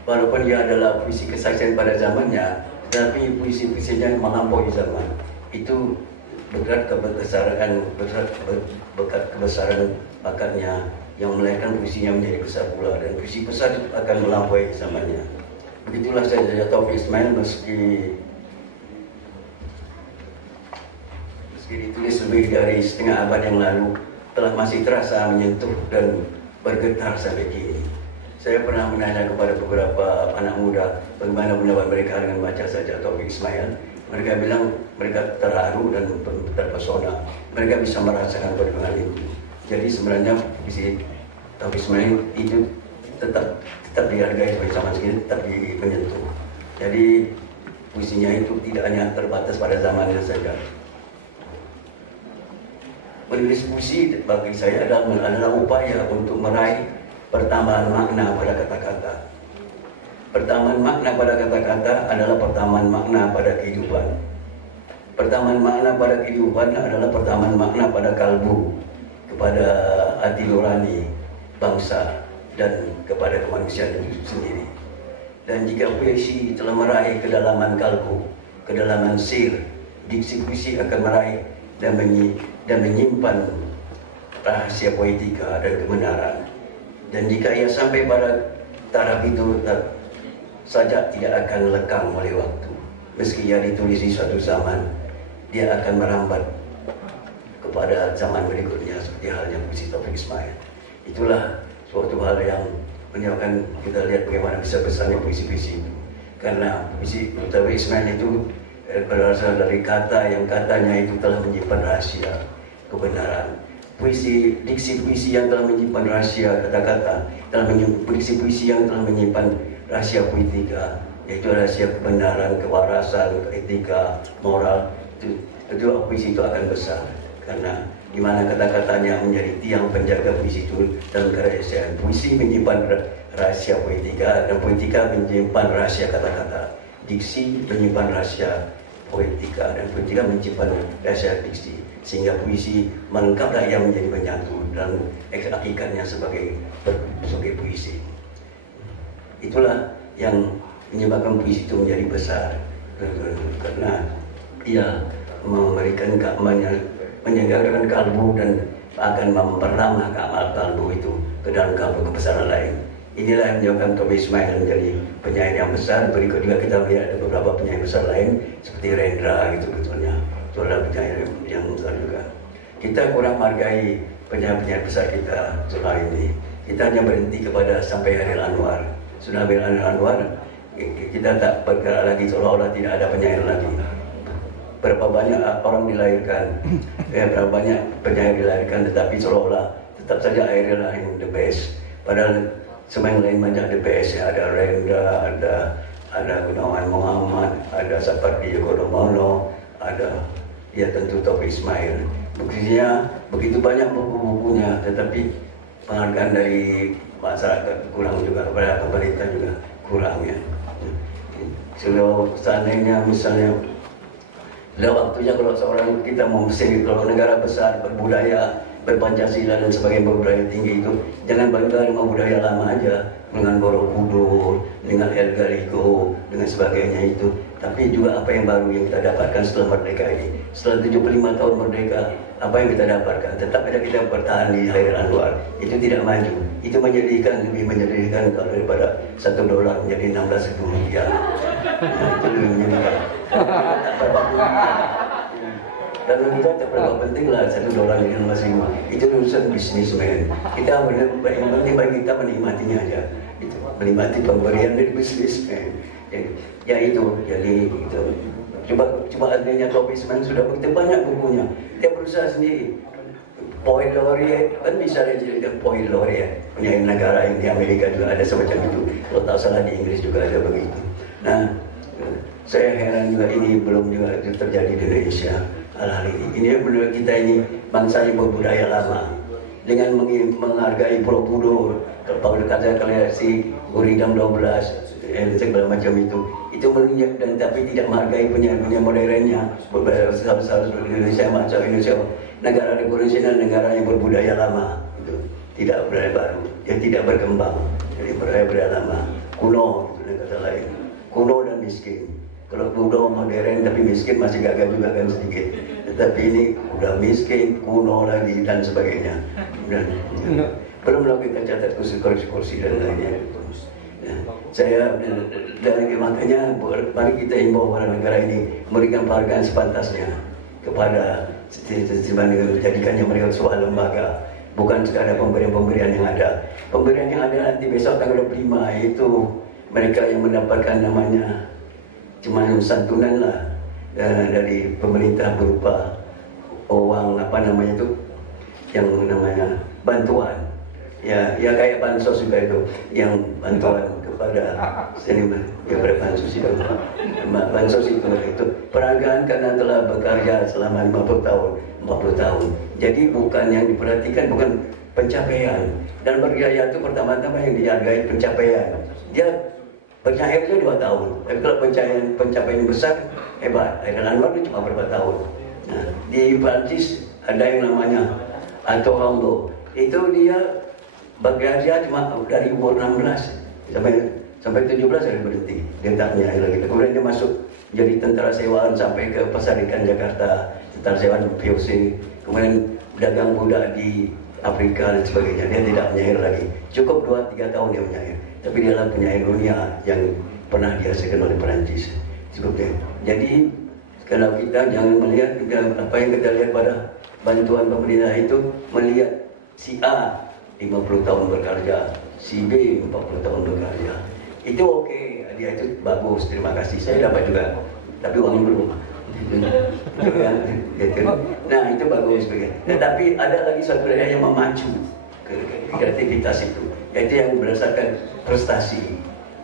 Walaupun dia adalah puisi kesaksian pada zamannya, tapi puisi-puisinya melampaui zaman. Itu berkat kebesaran bakatnya yang melahirkan puisinya menjadi besar pula, dan puisi besar itu akan melampaui zamannya. Begitulah saja Taufik Ismail meski ditulis lebih dari setengah abad yang lalu telah masih terasa menyentuh dan bergetar sampai kini. Saya pernah menanya kepada beberapa anak muda bagaimana pendapat mereka dengan baca saja Taufik Ismail. Mereka bilang mereka terharu dan terpesona. Mereka bisa merasakan perjuangan itu. Jadi sebenarnya puisi Taufik Ismail itu tetap dihargai sebagai zaman segini, tetap menyentuh. Jadi puisinya itu tidak hanya terbatas pada zamannya saja. Menulis puisi bagi saya adalah upaya untuk meraih pertambahan makna pada kata-kata. Pertambahan makna pada kata-kata adalah pertambahan makna pada kehidupan. Pertambahan makna pada kehidupan adalah pertambahan makna pada kalbu, kepada hati nurani bangsa dan kepada kemanusiaan itu sendiri. Dan jika puisi telah meraih kedalaman kalbu, kedalaman sir, diksi puisi akan meraih dan menyimpan rahasia poetika dan kebenaran. Dan jika ia sampai pada taraf itu saja tidak akan lekang oleh waktu. Meski ia ditulis di suatu zaman, dia akan merambat kepada zaman berikutnya seperti halnya puisi Taufik Ismail. Itulah suatu hal yang menyebabkan kita lihat bagaimana besar-besarnya puisi-puisi itu. Karena puisi Taufik Ismail itu berasal dari kata yang katanya itu telah menyimpan rahasia kebenaran. Puisi, diksi puisi yang telah menyimpan rahasia kata-kata, puisi yang telah menyimpan rahasia poetika, yaitu rahasia kebenaran, kewarasan, etika, moral. Itu puisi itu akan besar, karena di mana kata-katanya menjadi tiang penjaga puisi itu dalam kerahasiaan. Puisi menyimpan rahasia poetika dan poetika menyimpan rahasia kata-kata. Diksi menyimpan rahasia poetika dan poetika menyimpan rahasia diksi, sehingga puisi melengkaplah yang menjadi penyatu dan hakikatnya sebagai puisi. Itulah yang menyebabkan puisi itu menjadi besar, karena ia memberikan menyegarkan kalbu dan akan memperlama amal kalbu itu ke dalam kalbu kebesaran lain. Inilah yang menyebabkan Taufik Ismail menjadi penyair yang besar. Berikut juga kita melihat ada beberapa penyair besar lain seperti Rendra gitu betulnya. Itu adalah penyair yang besar juga. Kita kurang menghargai penyair-penyair besar kita selama ini. Kita hanya berhenti kepada sampai Hairil Anwar. Sudah Hairil Anwar, kita tak bergerak lagi, seolah-olah tidak ada penyair lagi. Berapa banyak orang dilahirkan, berapa banyak penyair dilahirkan, tetapi seolah-olah tetap saja Hairil yang the best. Padahal semua yang lain banyak the best. Ada Rendra, ada Gunawan Muhammad, ada Sapardi Djokono, ada ya tentu Taufik Ismail. Buktinya begitu banyak buku-bukunya, tetapi penghargaan dari masyarakat kurang juga, kepada pemerintah juga kurang ya. Kalau seandainya misalnya waktunya kalau seorang kita mau kalau negara besar berbudaya, berpancasila dan sebagainya, berbudaya tinggi itu jangan bangga dengan budaya lama aja, dengan Borobudur, dengan El Galigo, dengan sebagainya itu, tapi juga apa yang baru yang kita dapatkan setelah merdeka ini. Setelah 75 tahun merdeka, apa yang kita dapatkan? Tetap ada kita bertahan di Hairil Anwar. Itu tidak maju. Itu lebih menyedihkan kalau daripada $1 menjadi 16.000 rupiah. Itu lebih menyedihkan. Dan kita tak berapa penting lah $1 ini masing. Itu urusan bisnismen. Kita yang penting bagi kita menikmatinya aja. Itu menikmati pemberian dari bisnismen. Ya itu, jadi itu. Coba adanya Taufik Ismail sudah begitu banyak bukunya. Dia berusaha sendiri. Poet laureate kan bisa dijadikan poet laureate. Penyair negara yang di Amerika juga ada semacam itu. Kalau tak salah di Inggris juga ada begitu. Nah, saya heran juga ini belum juga terjadi di Indonesia. Hal-hal ini menurut kita ini bangsa yang berbudaya lama dengan menghargai Borobudur, kalau kata kaliasi Uridam 12 segala macam itu menunjuk, dan tapi tidak menghargai penyair-penyair modernnya besar-besar Indonesia, macam Indonesia, negara Indonesia dan negara yang berbudaya lama itu tidak budaya baru, yang tidak berkembang, jadi budaya lama kuno itu kata lain, kuno dan miskin. Kalau kuno modern tapi miskin masih gagah juga kan sedikit. Tetapi ini udah miskin, kuno lagi dan sebagainya. Dan belum lagi kita catat kursi-kursi dan lainnya. Nah, saya makanya mari kita imbau para negara ini memberikan penghargaan sepantasnya kepada menjadikannya mereka sebuah lembaga, bukan sekadar pemberian-pemberian yang ada. Pemberian yang ada nanti besok tanggal 25 itu mereka yang mendapatkan namanya cuma santunan lah dari pemerintah berupa uang apa namanya itu yang namanya bantuan ya kayak bansos juga itu yang bantuan kepada seniman yang berbansos itu bansos itu penghargaan karena telah bekerja selama 50 tahun jadi bukan yang diperhatikan bukan pencapaian dan berjaya itu pertama-tama yang dihargai pencapaian dia penyairnya 2 tahun, tapi kalau pencapaian besar hebat. Hairil Anwar itu cuma berapa tahun. Nah, di Prancis ada yang namanya Antoine itu dia bekerja cuma dari umur 16 sampai 17 dia berhenti, dia tak menyair lagi. Kemudian dia masuk jadi tentara sewaan sampai ke Pasar Ikan Jakarta, tentara sewaan VOC, kemudian dagang budak di Afrika dan sebagainya. Dia tidak menyair lagi, cukup 2-3 tahun dia menyair, tapi dia adalah penyair dunia yang pernah dihasilkan oleh Perancis. Cukupnya. Jadi kalau kita jangan melihat apa yang kita lihat pada bantuan pemerintah itu, melihat si A 50 tahun bekerja, si B 40 tahun bekerja, itu oke, dia itu bagus, terima kasih, saya dapat juga, tapi uangnya belum. Nah itu bagus begitu. Tetapi ada lagi suatu hal yang memacu kreativitas itu, yaitu yang berdasarkan prestasi.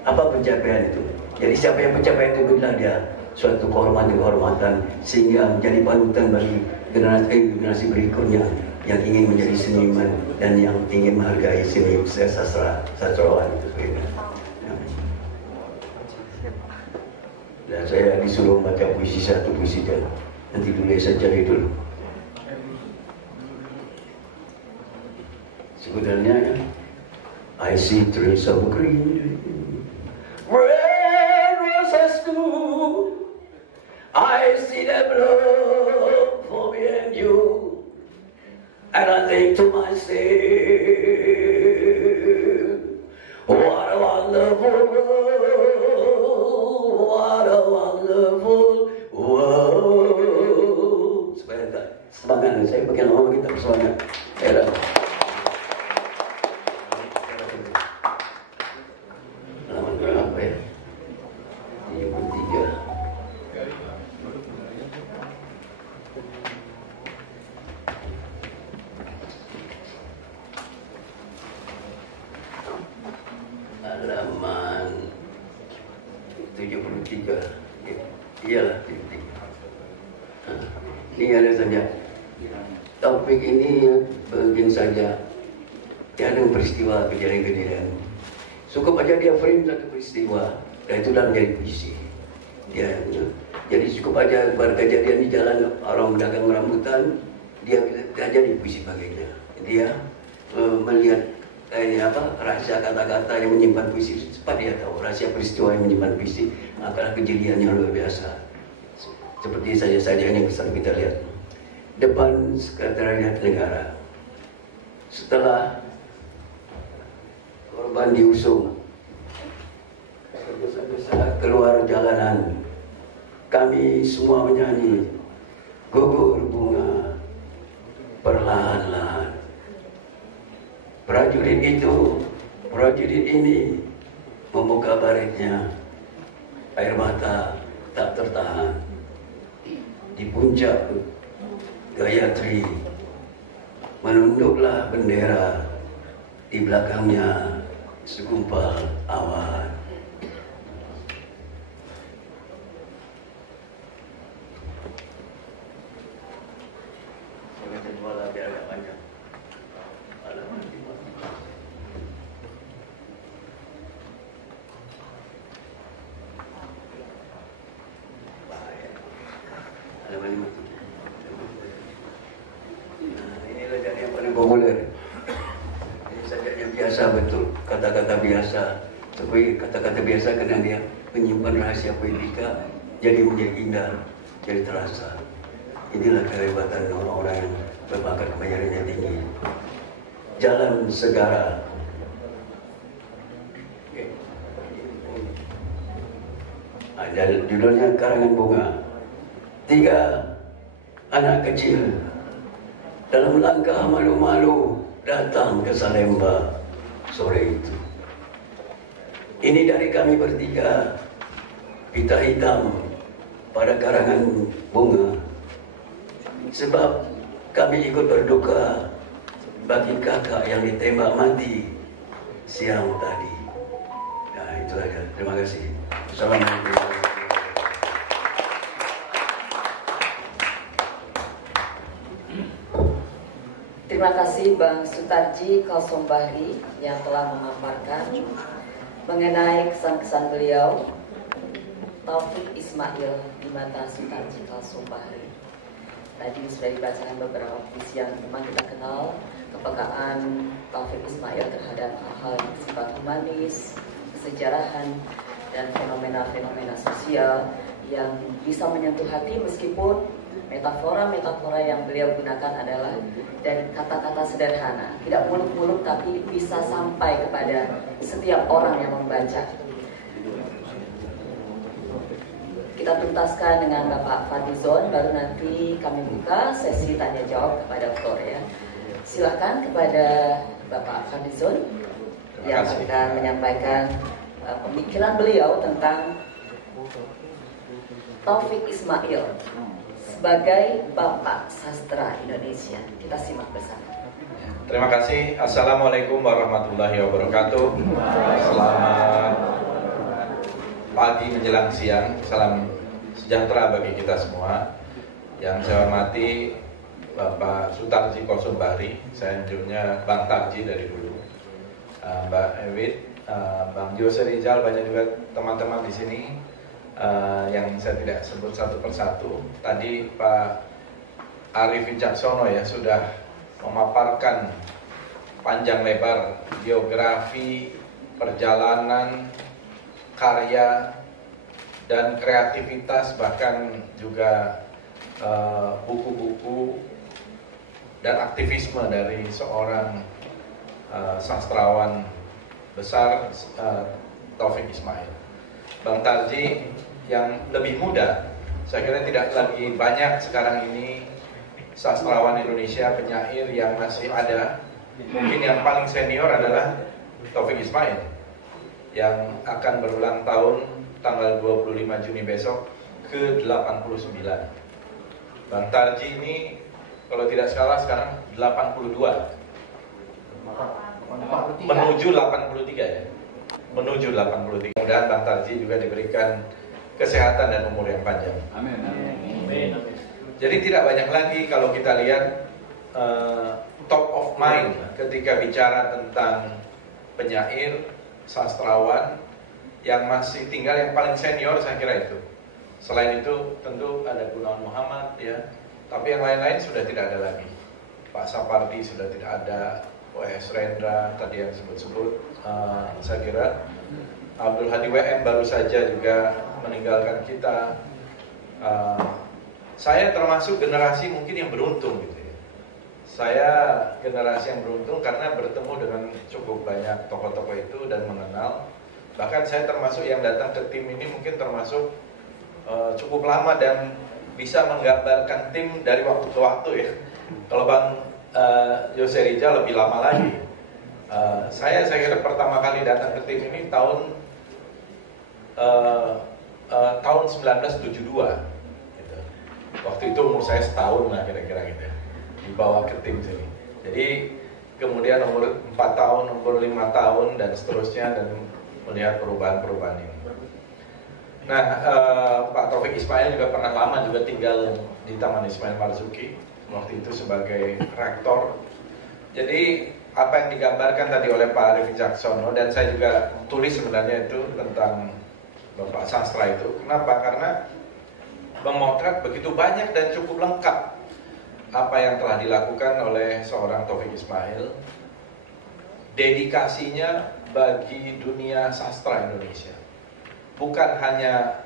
Apa pencapaian itu? Jadi siapa yang pencapaian itu berilah dia suatu kehormatan sehingga menjadi panutan bagi generasi berikutnya yang ingin menjadi seniman dan yang ingin menghargai seni sastrawan itu sebagainya. Dan saya disuruh baca puisi satu puisi dan nanti dulu saya cari dulu. Sebenarnya I see trees of green, red roses too. I see them bloom for me and you, and I think to myself, what a wonderful world, what a wonderful world. Semangat, saya bagian orang kita bersemangat. Halaman berapa ya? 33. Halaman 73. Iyalah 73. Ini ada saja. Topik ini mungkin saja ada peristiwa kejadian-kejadian. Cukup aja dia frame satu peristiwa dan itu dah menjadi puisi. Jadi cukup aja kejadian di jalan orang berdagang rambutan, dia jadi puisi baginya. Dia melihat rahasia kata-kata yang menyimpan puisi, cepat dia tahu rahasia peristiwa yang menyimpan puisi, akan kejadian yang luar biasa. Seperti saja yang besar kita lihat depan Sekretariat Negara. Setelah korban diusung, saat keluar jalanan, kami semua menyanyi gugur bunga perlahan-lahan. Prajurit ini membuka baretnya, air mata tak tertahan. Di puncak Gayatri menunduklah bendera, di belakangnya segumpal awan. Inilah jadi yang paling populer. Ini saja yang biasa betul, kata-kata biasa. Tapi kata-kata biasa karena dia menyimpan rahasia poetika, jadi menjadi indah, jadi terasa. Inilah kehebatan orang-orang yang berbakat kebayarannya tinggi. Jalan Segara. Ada judulnya Karangan Bunga. 3 anak kecil dalam langkah malu-malu datang ke Salemba sore itu. Ini dari kami bertiga, pita hitam pada karangan bunga, sebab kami ikut berduka bagi kakak yang ditembak mati siang tadi. Nah itu saja. Terima kasih. Assalamualaikum. Terima kasih Bang Sutarji Kalsombahri yang telah memaparkan mengenai kesan-kesan beliau, Taufik Ismail di mata Sutarji Kalsombahri. Tadi sudah dibacakan beberapa puisi yang memang kita kenal, kepekaan Taufik Ismail terhadap hal-hal yang bersifat humanis, kesejarahan, dan fenomena-fenomena sosial yang bisa menyentuh hati meskipun metafora-metafora yang beliau gunakan adalah dari kata-kata sederhana, tidak muluk-muluk tapi bisa sampai kepada setiap orang yang membaca. Kita tuntaskan dengan Bapak Fadlizon, baru nanti kami buka sesi tanya jawab kepada aktor ya. Silakan kepada Bapak Fadlizon yang akan menyampaikan pemikiran beliau tentang Taufik Ismail sebagai Bapak Sastra Indonesia. Kita simak bersama. Terima kasih. Assalamualaikum warahmatullahi wabarakatuh. Selamat pagi menjelang siang. Salam sejahtera bagi kita semua. Yang saya hormati Bapak Sutarji Kosombari, saya anjurnya Bang Tarji dari dulu, Mbak Ewit, Bang Jose Rizal, banyak juga teman-teman di sini yang saya tidak sebut satu persatu. Tadi Pak Arif Wicaksono ya sudah memaparkan panjang lebar biografi, perjalanan, karya, dan kreativitas, bahkan juga buku-buku dan aktivisme dari seorang sastrawan besar, Taufik Ismail. Bang Tarji yang lebih muda, saya kira tidak lagi banyak sekarang ini sastrawan Indonesia, penyair yang masih ada. Mungkin yang paling senior adalah Taufik Ismail yang akan berulang tahun tanggal 25 Juni besok ke 89. Bang Tarji ini kalau tidak salah sekarang 82 menuju 83 ya, menuju 83. Mudah-mudahan Bang Tarji juga diberikan kesehatan dan umur yang panjang. Amin. Jadi tidak banyak lagi kalau kita lihat top of mind ketika bicara tentang penyair, sastrawan yang masih tinggal, yang paling senior saya kira itu. Selain itu tentu ada Gunawan Muhammad ya, tapi yang lain-lain sudah tidak ada lagi. Pak Sapardi sudah tidak ada, W.S. Rendra tadi yang disebut-sebut, saya kira Abdul Hadi WM baru saja juga meninggalkan kita. Saya termasuk generasi mungkin yang beruntung gitu ya. Saya generasi yang beruntung karena bertemu dengan cukup banyak tokoh-tokoh itu dan mengenal. Bahkan saya termasuk yang datang ke tim ini mungkin termasuk cukup lama dan bisa menggambarkan tim dari waktu ke waktu ya. Kalau Bang Jose Rizal lebih lama lagi. Saya kira pertama kali datang ke tim ini tahun 1972 gitu. Waktu itu umur saya setahun lah kira-kira gitu ya, dibawa ke tim sini. Jadi kemudian umur 4 tahun, umur 5 tahun dan seterusnya, dan melihat perubahan-perubahan ini. Nah, Pak Taufik Ismail juga pernah lama juga tinggal di Taman Ismail Marzuki, waktu itu sebagai rektor. Jadi apa yang digambarkan tadi oleh Pak Arif Wicaksono, dan saya juga tulis sebenarnya itu tentang Bapak Sastra itu. Kenapa? Karena memotret begitu banyak dan cukup lengkap apa yang telah dilakukan oleh seorang Taufik Ismail, dedikasinya bagi dunia sastra Indonesia. Bukan hanya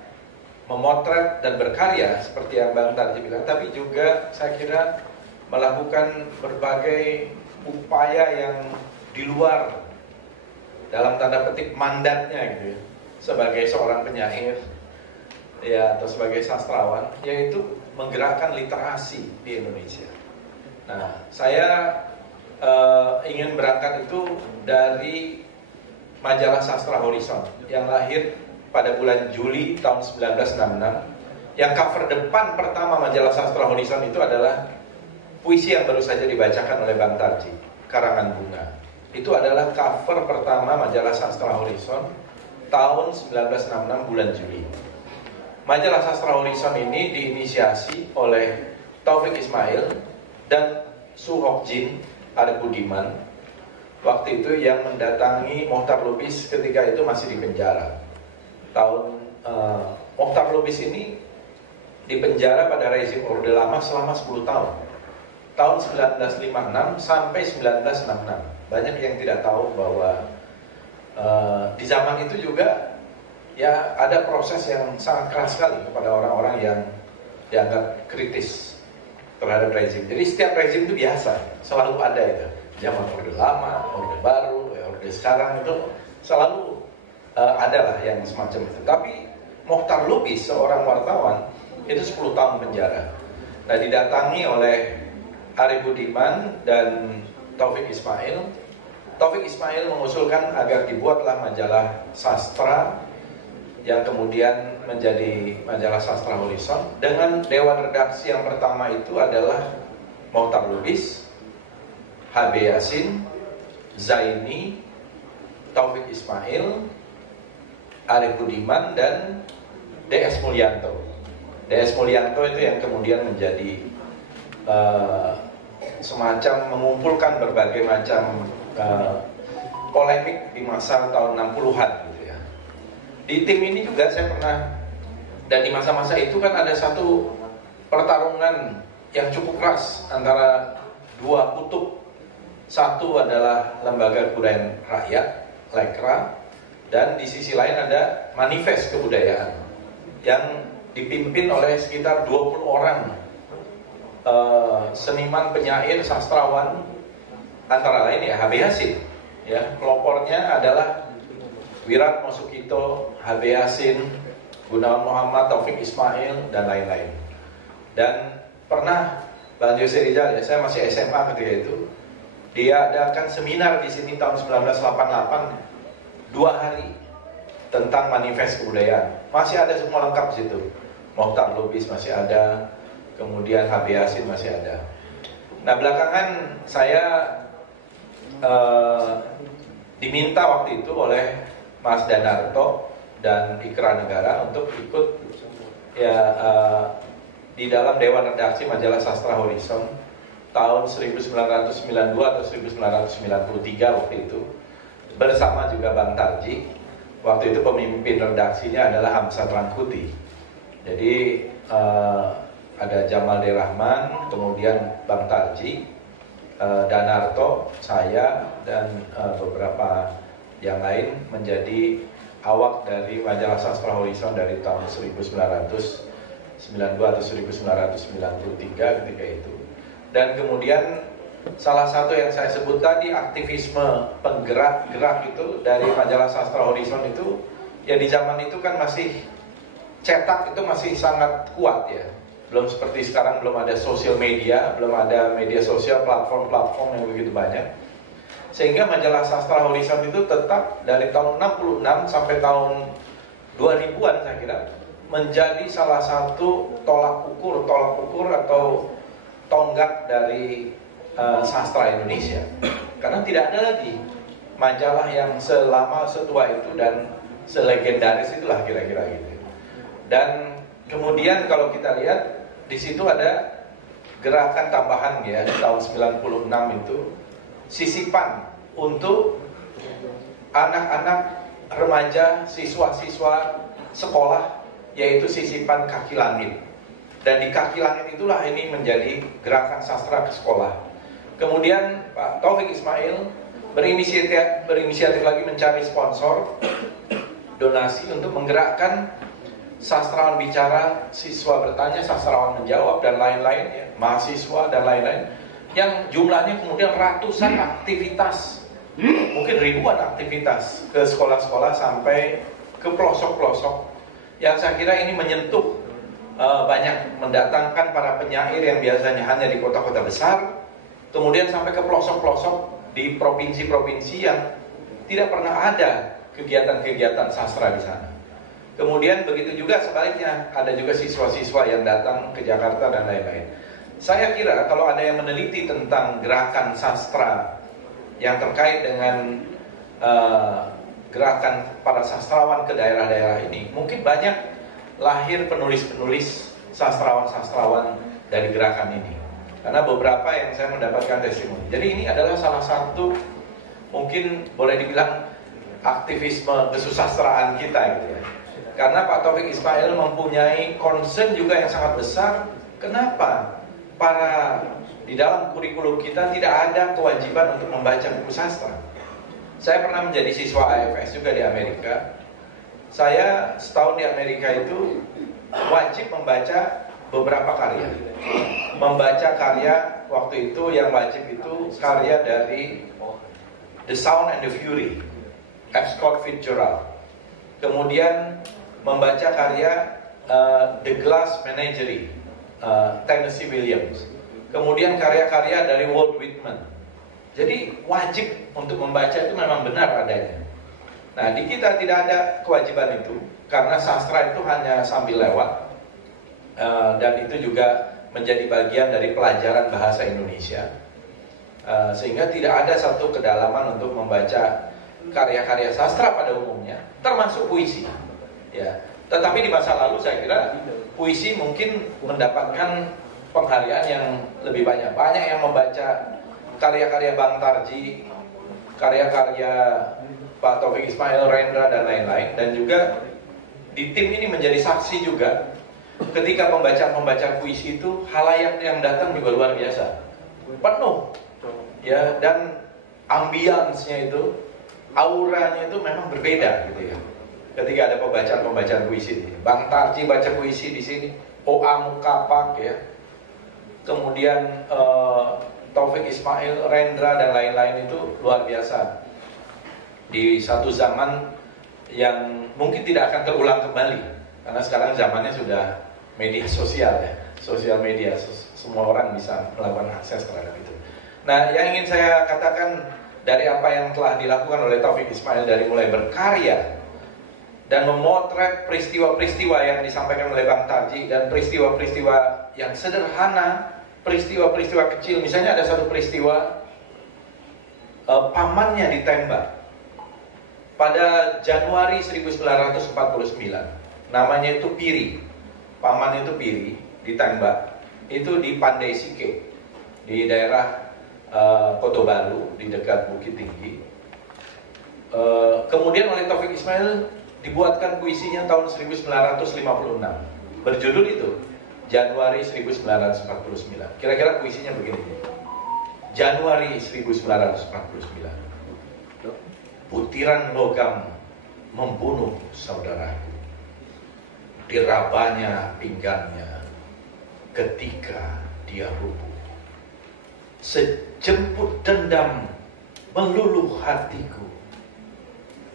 memotret dan berkarya seperti yang Bang Tarji bilang, tapi juga saya kira melakukan berbagai upaya yang di luar dalam tanda petik mandatnya gitu ya, sebagai seorang penyair ya, atau sebagai sastrawan, yaitu menggerakkan literasi di Indonesia. Nah, saya ingin berangkat itu dari majalah Sastra Horizon yang lahir pada bulan Juli tahun 1966. Yang cover depan pertama majalah Sastra Horizon itu adalah puisi yang baru saja dibacakan oleh Bang Tarji, Karangan Bunga. Itu adalah cover pertama majalah Sastra Horizon tahun 1966 bulan Juli. Majalah Sastra Horizon ini diinisiasi oleh Taufik Ismail dan Suhok Jin Arif Budiman, waktu itu yang mendatangi Mohtar Lubis ketika itu masih di penjara. Mohtar Lubis ini di penjara pada rezim Orde Lama selama 10 tahun. tahun 1956 sampai 1966. Banyak yang tidak tahu bahwa di zaman itu juga ya ada proses yang sangat keras sekali kepada orang-orang yang dianggap kritis terhadap rezim. Jadi setiap rezim itu biasa, selalu ada itu. Zaman Orde Lama, Orde Baru, Orde sekarang itu selalu ada lah yang semacam itu. Tapi Mokhtar Lubis, seorang wartawan, itu 10 tahun penjara. Nah, didatangi oleh Arif Budiman dan Taufik Ismail. Taufik Ismail mengusulkan agar dibuatlah majalah sastra yang kemudian menjadi majalah Sastra Horizon, dengan dewan redaksi yang pertama itu adalah Mokhtar Lubis, HB Yasin, Zaini, Taufik Ismail, Arif Budiman, dan DS Mulyanto. DS Mulyanto itu yang kemudian menjadi semacam mengumpulkan berbagai macam polemik di masa tahun 60-an gitu ya. Di tim ini juga saya pernah, dan di masa-masa itu kan ada satu pertarungan yang cukup keras antara dua kutub. Satu adalah Lembaga Kebudayaan Rakyat, Lekra, dan di sisi lain ada Manifest Kebudayaan yang dipimpin oleh sekitar 20 orang seniman, penyair, sastrawan, antara lain ya HB Yasin. Ya, pelopornya adalah Wiratmo Sukito, HB Yasin, Gunawan Muhammad, Taufik Ismail, dan lain-lain. Dan pernah Bang Jose Rizal, ya, saya masih SMA ketika itu, dia adakan seminar di sini tahun 1988, 2 hari tentang Manifest Kebudayaan. Masih ada semua lengkap di situ. Mokhtar Lubis masih ada, kemudian HB Yasin masih ada. Nah, belakangan saya diminta waktu itu oleh Mas Danarto dan Ikra Negara untuk ikut ya di dalam Dewan Redaksi Majalah Sastra Horizon tahun 1992 atau 1993 waktu itu, bersama juga Bang Tarji. Waktu itu pemimpin redaksinya adalah Hamzah Rangkuti. Jadi ada Jamal D. Rahman, kemudian Bang Tarji, Danarto, saya, dan beberapa yang lain menjadi awak dari Majalah Sastra Horizon dari tahun 1992 atau 1993 ketika itu. Dan kemudian salah satu yang saya sebut tadi, aktivisme penggerak-gerak itu dari Majalah Sastra Horizon itu, ya di zaman itu kan masih cetak itu masih sangat kuat ya. Belum seperti sekarang, belum ada sosial media, belum ada media sosial, platform-platform yang begitu banyak. Sehingga Majalah Sastra Horizon itu tetap dari tahun 66 sampai tahun 2000-an saya kira menjadi salah satu tolak ukur atau tonggak dari sastra Indonesia. Karena tidak ada lagi majalah yang selama setua itu dan selegendaris itulah kira-kira gitu. Dan kemudian kalau kita lihat di situ ada gerakan tambahan ya di tahun 96 itu, sisipan untuk anak-anak remaja, siswa-siswa sekolah, yaitu sisipan Kaki Langit. Dan di Kaki Langit itulah ini menjadi gerakan sastra ke sekolah. Kemudian Pak Taufik Ismail berinisiatif lagi mencari sponsor, donasi untuk menggerakkan sastrawan bicara, siswa bertanya, sastrawan menjawab, dan lain-lain ya, mahasiswa dan lain-lain, yang jumlahnya kemudian ratusan aktivitas, mungkin ribuan aktivitas ke sekolah-sekolah sampai ke pelosok-pelosok, yang saya kira ini menyentuh banyak, mendatangkan para penyair yang biasanya hanya di kota-kota besar, kemudian sampai ke pelosok-pelosok di provinsi-provinsi yang tidak pernah ada kegiatan-kegiatan sastra di sana. Kemudian begitu juga sebaliknya, ada juga siswa-siswa yang datang ke Jakarta dan lain-lain. Saya kira kalau ada yang meneliti tentang gerakan sastra yang terkait dengan gerakan para sastrawan ke daerah-daerah ini, mungkin banyak lahir penulis-penulis, sastrawan-sastrawan dari gerakan ini. Karena beberapa yang saya mendapatkan testimoni. Jadi ini adalah salah satu, mungkin boleh dibilang aktivisme kesusastraan kita gitu ya. Karena Pak Taufik Ismail mempunyai concern juga yang sangat besar. Kenapa para di dalam kurikulum kita tidak ada kewajiban untuk membaca buku sastra. Saya pernah menjadi siswa AFS juga di Amerika. Saya setahun di Amerika itu wajib membaca beberapa karya. Membaca karya waktu itu yang wajib itu karya dari The Sound and the Fury, F. Scott Fitzgerald. Kemudian membaca karya The Glass Menagerie, Tennessee Williams. Kemudian karya-karya dari Walt Whitman. Jadi wajib untuk membaca itu memang benar adanya. Nah, di kita tidak ada kewajiban itu, karena sastra itu hanya sambil lewat, dan itu juga menjadi bagian dari pelajaran bahasa Indonesia, sehingga tidak ada satu kedalaman untuk membaca karya-karya sastra pada umumnya, termasuk puisi. Ya. Tetapi di masa lalu saya kira puisi mungkin mendapatkan penghargaan yang lebih banyak. Banyak yang membaca karya-karya Bang Tarji, karya-karya Pak Taufik Ismail, Rendra, dan lain-lain. Dan juga di tim ini menjadi saksi juga ketika pembacaan-pembacaan puisi itu halayak yang datang juga luar biasa, penuh, ya, dan ambience-nya itu, auranya itu memang berbeda gitu ya. Ketika ada pembacaan-pembacaan puisi, Bang Tarji baca puisi di sini, O.A. Mukapak, ya, kemudian Taufik Ismail, Rendra, dan lain-lain itu luar biasa. Di satu zaman yang mungkin tidak akan terulang kembali, karena sekarang zamannya sudah media sosial, ya, sosial media, semua orang bisa melakukan akses terhadap itu. Nah, yang ingin saya katakan dari apa yang telah dilakukan oleh Taufik Ismail dari mulai berkarya dan memotret peristiwa-peristiwa yang disampaikan oleh Bang Tarji, dan peristiwa-peristiwa yang sederhana, peristiwa-peristiwa kecil. Misalnya ada satu peristiwa, pamannya ditembak pada Januari 1949. Namanya itu Piri. Pamannya itu Piri, ditembak. Itu di Pandai Sike, di daerah Kota Baru, di dekat Bukit Tinggi. Kemudian oleh Taufik Ismail dibuatkan puisinya tahun 1956. Berjudul itu Januari 1949. Kira-kira puisinya begini. Januari 1949. Butiran logam membunuh saudaraku. Dirabanya pinggangnya ketika dia rubuh. Sejemput dendam meluluh hatiku.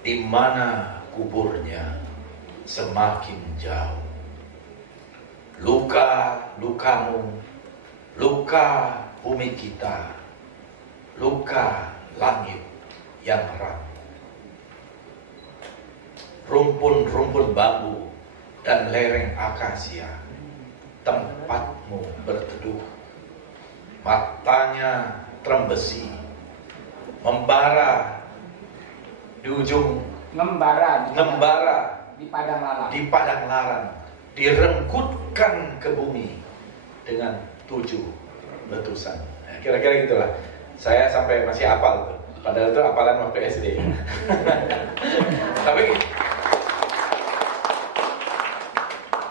Di mana kuburnya semakin jauh. Luka-lukamu, luka bumi kita, luka langit yang rapuh. Rumpun-rumpun bambu dan lereng akasia, tempatmu berteduh. Matanya trembesi, membara di ujung, ngembara di padang larang, direngkutkan ke bumi dengan 7 letusan. Nah, kira-kira gitulah. Saya sampai masih hafal tuh. Padahal itu hafalan waktu SD. Tapi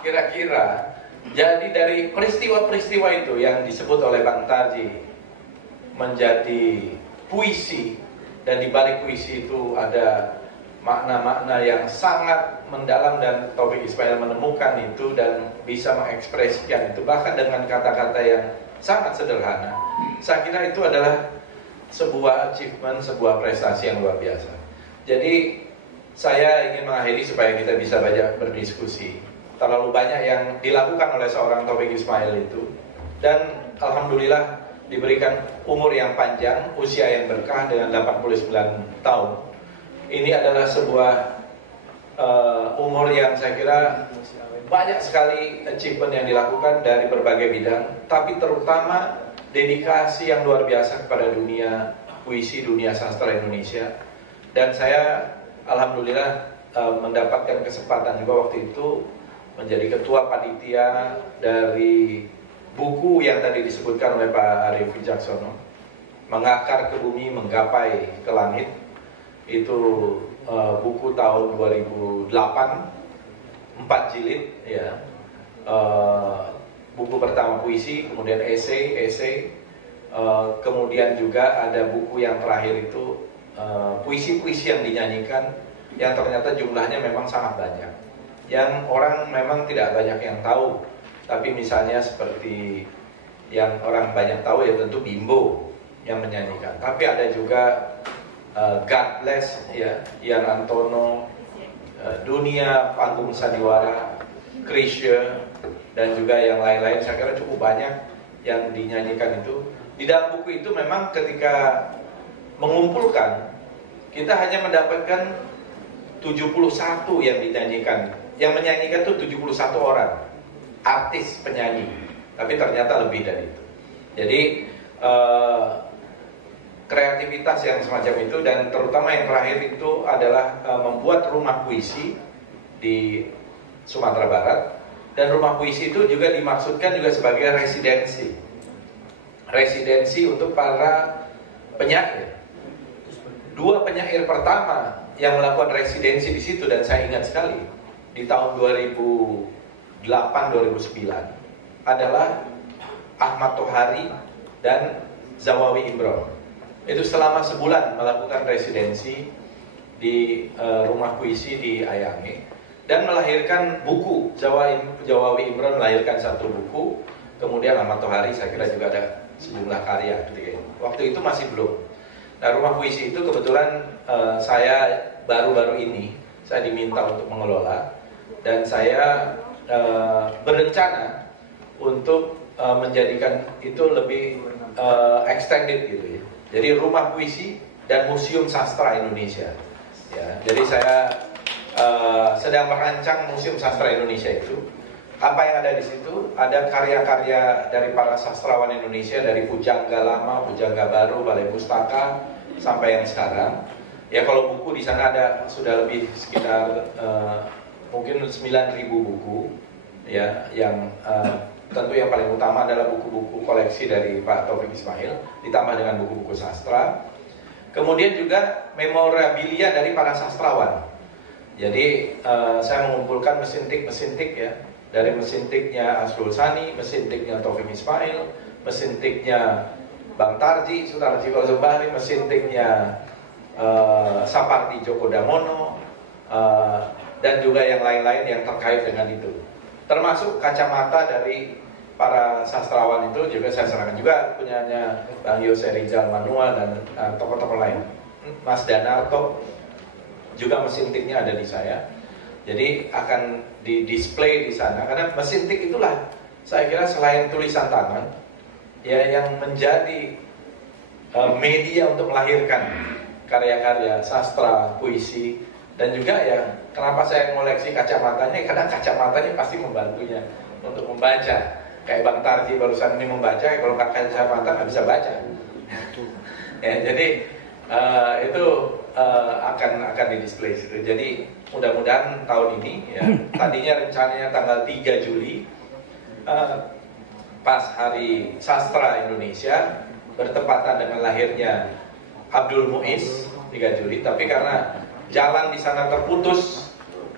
kira-kira jadi dari peristiwa-peristiwa itu yang disebut oleh Bang Tarji menjadi puisi, dan di balik puisi itu ada makna-makna yang sangat mendalam, dan Taufik Ismail menemukan itu dan bisa mengekspresikan itu bahkan dengan kata-kata yang sangat sederhana. Saya kira itu adalah sebuah achievement, sebuah prestasi yang luar biasa. Jadi saya ingin mengakhiri supaya kita bisa banyak berdiskusi. Terlalu banyak yang dilakukan oleh seorang Taufik Ismail itu, dan alhamdulillah diberikan umur yang panjang, usia yang berkah dengan 89 tahun. Ini adalah sebuah umur yang saya kira banyak sekali achievement yang dilakukan dari berbagai bidang, tapi terutama dedikasi yang luar biasa kepada dunia puisi, dunia sastra Indonesia. Dan saya alhamdulillah mendapatkan kesempatan juga waktu itu menjadi ketua panitia dari buku yang tadi disebutkan oleh Pak Arief Wijaksono, Mengakar ke Bumi, Menggapai ke Langit. Itu buku tahun 2008, 4 jilid, ya. Buku pertama puisi, kemudian esai, Kemudian juga ada buku yang terakhir itu puisi-puisi yang dinyanyikan, yang ternyata jumlahnya memang sangat banyak, yang orang memang tidak banyak yang tahu. Tapi misalnya seperti yang orang banyak tahu ya tentu Bimbo yang menyanyikan. Tapi ada juga God Bless ya, Ian Antono, Dunia Panggung Sandiwara, Krisya, dan juga yang lain-lain. Saya kira cukup banyak yang dinyanyikan itu. Di dalam buku itu memang ketika mengumpulkan, kita hanya mendapatkan 71 yang dinyanyikan. Yang menyanyikan itu 71 orang artis penyanyi, tapi ternyata lebih dari itu. Jadi kreativitas yang semacam itu, dan terutama yang terakhir itu adalah membuat rumah puisi di Sumatera Barat. Dan rumah puisi itu juga dimaksudkan juga sebagai residensi untuk para penyair. 2 penyair pertama yang melakukan residensi di situ, dan saya ingat sekali di tahun 2008-2009 adalah Ahmad Tohari dan Zawawi Imron. Itu selama sebulan melakukan residensi di rumah puisi di Ayange dan melahirkan buku. Zawawi Imron melahirkan 1 buku, kemudian Ahmad Tohari saya kira juga ada sejumlah karya ketika itu. Waktu itu masih belum. Nah, rumah puisi itu kebetulan saya baru-baru ini saya diminta untuk mengelola, dan saya berencana untuk menjadikan itu lebih extended gitu ya. Jadi rumah puisi dan museum sastra Indonesia. Ya, jadi saya sedang merancang museum sastra Indonesia itu. Apa yang ada di situ? Ada karya-karya dari para sastrawan Indonesia, dari Pujangga Lama, Pujangga Baru, Balai Pustaka sampai yang sekarang. Ya, kalau buku di sana ada sudah lebih sekitar mungkin 9.000 buku. Ya, yang tentu yang paling utama adalah buku-buku koleksi dari Pak Taufik Ismail, ditambah dengan buku-buku sastra. Kemudian juga memorabilia dari para sastrawan. Jadi saya mengumpulkan mesintik ya, dari mesintiknya Asrul Sani, mesintiknya Taufik Ismail, mesintiknya Bang Tarji, Sutarji Kalsombahri, mesintiknya Sapardi Djoko Damono, dan juga yang lain-lain yang terkait dengan itu. Termasuk kacamata dari para sastrawan itu juga saya serahkan, juga punyanya Bang Yose Rizal Manua dan tokoh-tokoh lain. Mas Danarto juga mesintiknya ada di saya. Jadi akan di-display di sana, karena mesintik itulah saya kira selain tulisan tangan ya yang menjadi media untuk melahirkan karya-karya sastra, puisi, dan juga ya kenapa saya ngoleksi kacamatanya, karena kacamatanya pasti membantunya untuk membaca. Kayak Bang Tarji barusan ini membaca, kalau nggak kacamata nggak bisa baca. Ya, jadi itu akan di-display situ. Jadi mudah-mudahan tahun ini ya, tadinya rencananya tanggal 3 Juli pas Hari Sastra Indonesia bertepatan dengan lahirnya Abdul Muiz 3 Juli, tapi karena jalan di sana terputus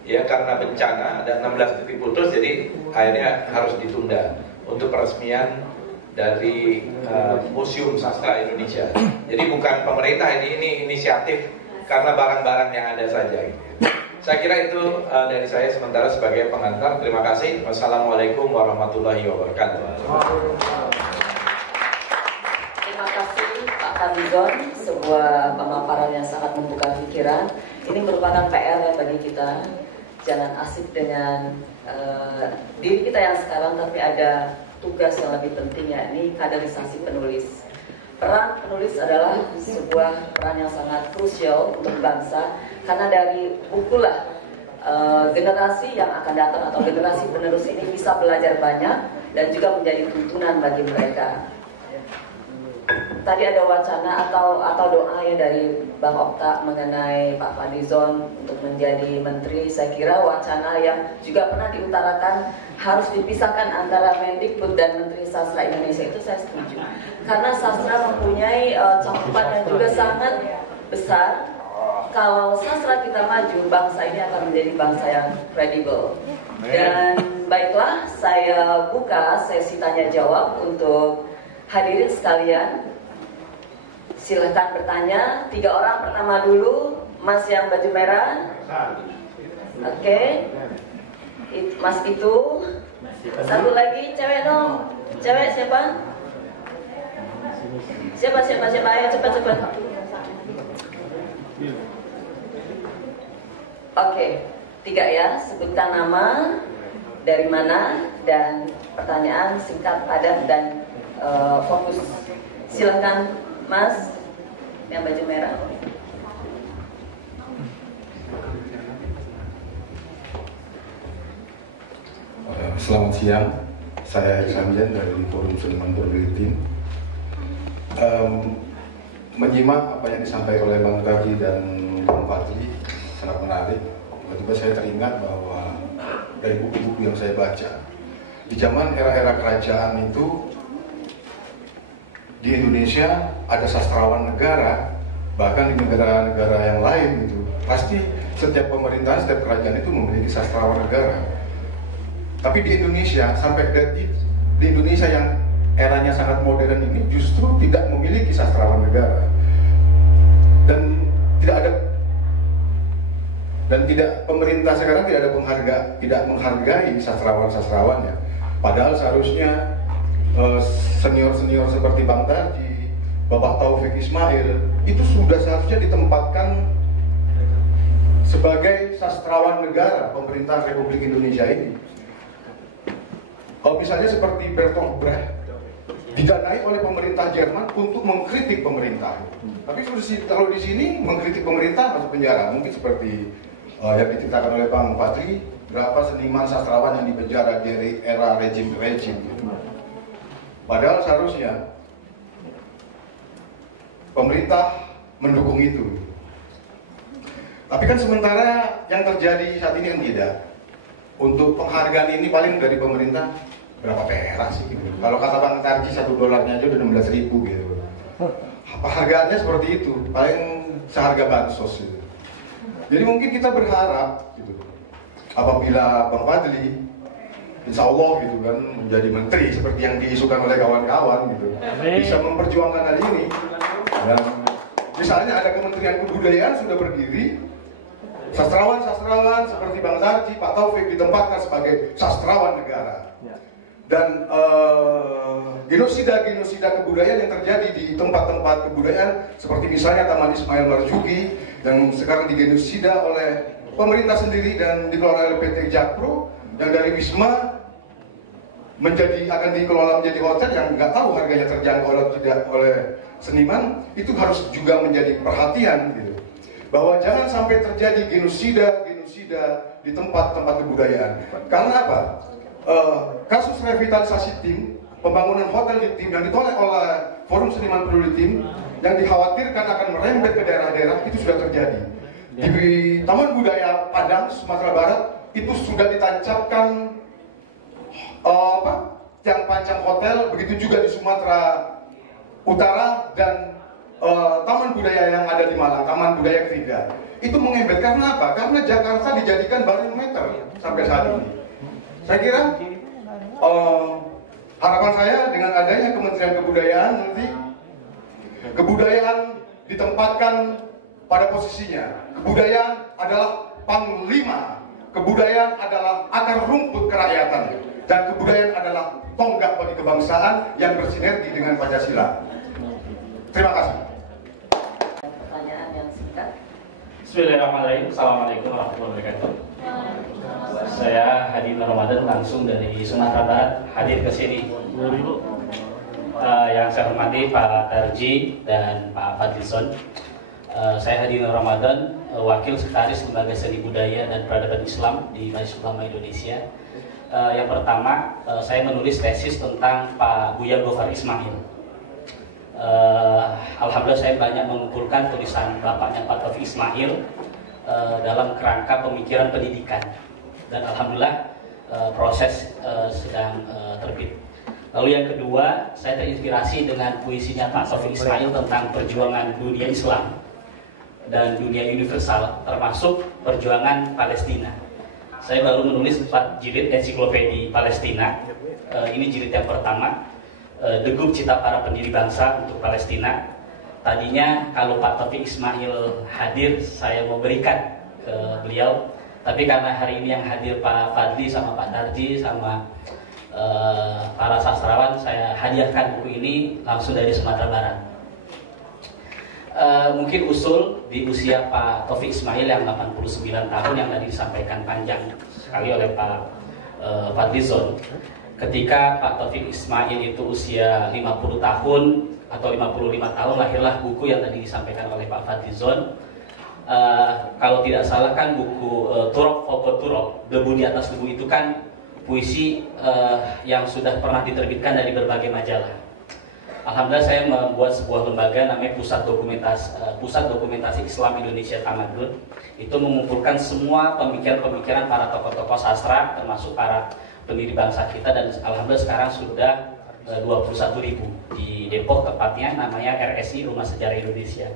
ya karena bencana, ada 16 titik putus, jadi akhirnya harus ditunda untuk peresmian dari Museum Sastra Indonesia. Jadi bukan pemerintah, ini inisiatif karena barang-barang yang ada saja gitu. Saya kira itu dari saya sementara sebagai pengantar. Terima kasih. Wassalamualaikum warahmatullahi wabarakatuh. Terima kasih Pak Fadlizon, sebuah pemaparan yang sangat membuka pikiran. Ini merupakan PR bagi kita. Jangan asik dengan diri kita yang sekarang, tapi ada tugas yang lebih penting, yakni kaderisasi penulis. Peran penulis adalah sebuah peran yang sangat krusial untuk bangsa, karena dari bukulah generasi yang akan datang atau generasi penerus ini bisa belajar banyak dan juga menjadi tuntunan bagi mereka. Tadi ada wacana atau doa ya dari Bang Okta mengenai Pak Fadlizon untuk menjadi menteri. Saya kira wacana yang juga pernah diutarakan harus dipisahkan antara Mendikbud dan Menteri Sastra Indonesia, itu saya setuju. Karena sastra mempunyai cakupan yang juga sangat besar. Kalau sastra kita maju, bangsa ini akan menjadi bangsa yang kredibel. Dan baiklah, saya buka sesi tanya jawab untuk Hadirin sekalian, silahkan bertanya. 3 orang pertama dulu, Mas yang baju merah. Oke. Mas itu. Satu lagi, cewek dong. Cewek siapa? Siapa? Ayo cepat. Oke, 3 ya. Sebutkan nama, dari mana, dan pertanyaan singkat, padat, dan fokus. Silahkan Mas yang baju merah. Selamat siang, saya Heri Samjan dari Forum Seniman Perwilitin. Menyimak apa yang disampaikan oleh Bang Tarji dan Bang Fadli sangat menarik. Tiba-tiba saya teringat bahwa dari buku-buku yang saya baca, di zaman era-era kerajaan itu di Indonesia ada sastrawan negara, bahkan di negara-negara yang lain itu pasti setiap pemerintahan, setiap kerajaan itu memiliki sastrawan negara. Tapi di Indonesia, sampai di Indonesia yang eranya sangat modern ini justru tidak memiliki sastrawan negara, dan pemerintah sekarang tidak menghargai sastrawan-sastrawannya. Padahal seharusnya senior-senior seperti Bang Tarji, Bapak Taufik Ismail itu sudah seharusnya ditempatkan sebagai sastrawan negara pemerintah Republik Indonesia ini. Kalau misalnya seperti Bertolt Brecht didanai oleh pemerintah Jerman untuk mengkritik pemerintah, tapi kalau di sini mengkritik pemerintah masuk penjara. Mungkin seperti yang diceritakan oleh Bang Fadli, berapa seniman sastrawan yang dipenjara dari era rejim-rejim. Padahal seharusnya pemerintah mendukung itu. Tapi kan sementara yang terjadi saat ini kan tidak. Untuk penghargaan ini paling dari pemerintah berapa perak sih gitu. Kalau kata Bang Tarji $1 aja udah 16.000 gitu. Penghargaannya seperti itu, paling seharga bansos gitu. Jadi mungkin kita berharap gitu, apabila Bang Fadli insya Allah gitu kan menjadi menteri seperti yang diisukan oleh kawan-kawan gitu, bisa memperjuangkan hal ini. Dan misalnya ada Kementerian Kebudayaan sudah berdiri, sastrawan-sastrawan seperti Bang Tarji, Pak Taufik ditempatkan sebagai sastrawan negara. Dan genosida kebudayaan yang terjadi di tempat-tempat kebudayaan seperti misalnya Taman Ismail Marzuki yang sekarang digenosida oleh pemerintah sendiri dan dikelola oleh PT Jakpro, yang dari Wisma akan dikelola menjadi hotel yang nggak tahu harganya terjangkau atau tidak oleh seniman. Itu harus juga menjadi perhatian gitu, bahwa jangan sampai terjadi genosida di tempat-tempat kebudayaan. Karena apa? Kasus revitalisasi tim, pembangunan hotel di tim yang ditolak oleh Forum Seniman Peduli Tim, yang dikhawatirkan akan merembet ke daerah-daerah, itu sudah terjadi. Di Taman Budaya Padang, Sumatera Barat, itu sudah ditancapkan tiang pancang hotel, begitu juga di Sumatera Utara dan Taman Budaya yang ada di Malang, Taman Budaya Ketiga. Itu mengembet karena apa? Karena Jakarta dijadikan barometer sampai saat ini. Saya kira harapan saya dengan adanya Kementerian Kebudayaan nanti, kebudayaan ditempatkan pada posisinya. Kebudayaan adalah panglima, kebudayaan adalah akar rumput kerakyatan, dan kebudayaan adalah tonggak bagi kebangsaan yang bersinergi dengan Pancasila. Terima kasih. Pertanyaan yang singkat. Bismillahirrahmanirrahim. Assalamualaikum warahmatullahi wabarakatuh. Saya Hadi Ramadan langsung dari Sumatera Barat hadir ke sini. Yang saya hormati Pak Tarji dan Pak Fadlizon. Saya Hadi Ramadan, wakil sekretaris Lembaga Seni Budaya dan Peradaban Islam di Majelis Ulama Indonesia. Yang pertama, saya menulis tesis tentang Pak Buya Gofar Ismail. Alhamdulillah saya banyak mengumpulkan tulisan bapaknya Pak Taufik Ismail dalam kerangka pemikiran pendidikan, dan alhamdulillah proses sedang terbit. Lalu yang kedua, saya terinspirasi dengan puisinya Pak Taufik Ismail tentang perjuangan dunia Islam dan dunia universal, termasuk perjuangan Palestina. Saya baru menulis 4 jilid ensiklopedi Palestina. Ini jilid yang pertama. degup cita para pendiri bangsa untuk Palestina. Tadinya kalau Pak Taufik Ismail hadir, saya mau berikan ke beliau, tapi karena hari ini yang hadir Pak Fadli sama Pak Darji sama para sastrawan, saya hadiahkan buku ini langsung dari Sumatera Barat. Mungkin usul di usia Pak Taufik Ismail yang 89 tahun yang tadi disampaikan panjang sekali oleh Pak Fadlizon. Ketika Pak Taufik Ismail itu usia 50 tahun atau 55 tahun, lahirlah buku yang tadi disampaikan oleh Pak Fadlizon. Kalau tidak salah kan buku Turok Foko Turok, Debu di Atas Debu, itu kan puisi yang sudah pernah diterbitkan dari berbagai majalah. Alhamdulillah saya membuat sebuah lembaga namanya Pusat Dokumentasi Islam Indonesia Tamadun. Itu mengumpulkan semua pemikiran-pemikiran para tokoh-tokoh sastra, termasuk para pendiri bangsa kita, dan alhamdulillah sekarang sudah 21.000 di Depok, tepatnya namanya RSI, Rumah Sejarah Indonesia.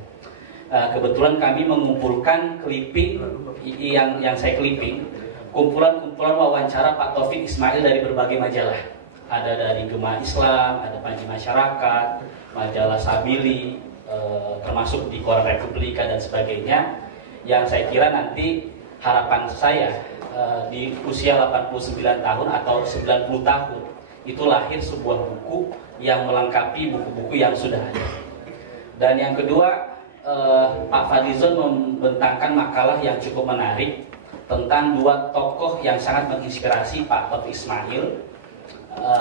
Kebetulan kami mengumpulkan clipping yang saya clipping, kumpulan-kumpulan wawancara Pak Taufik Ismail dari berbagai majalah. Ada dari Gema Islam, ada Panji Masyarakat, majalah Sabili, termasuk di Koran Republika dan sebagainya. Yang saya kira nanti harapan saya di usia 89 tahun atau 90 tahun itu lahir sebuah buku yang melengkapi buku-buku yang sudah ada. Dan yang kedua, Pak Fadlizon membentangkan makalah yang cukup menarik tentang dua tokoh yang sangat menginspirasi Pak Taufik Ismail,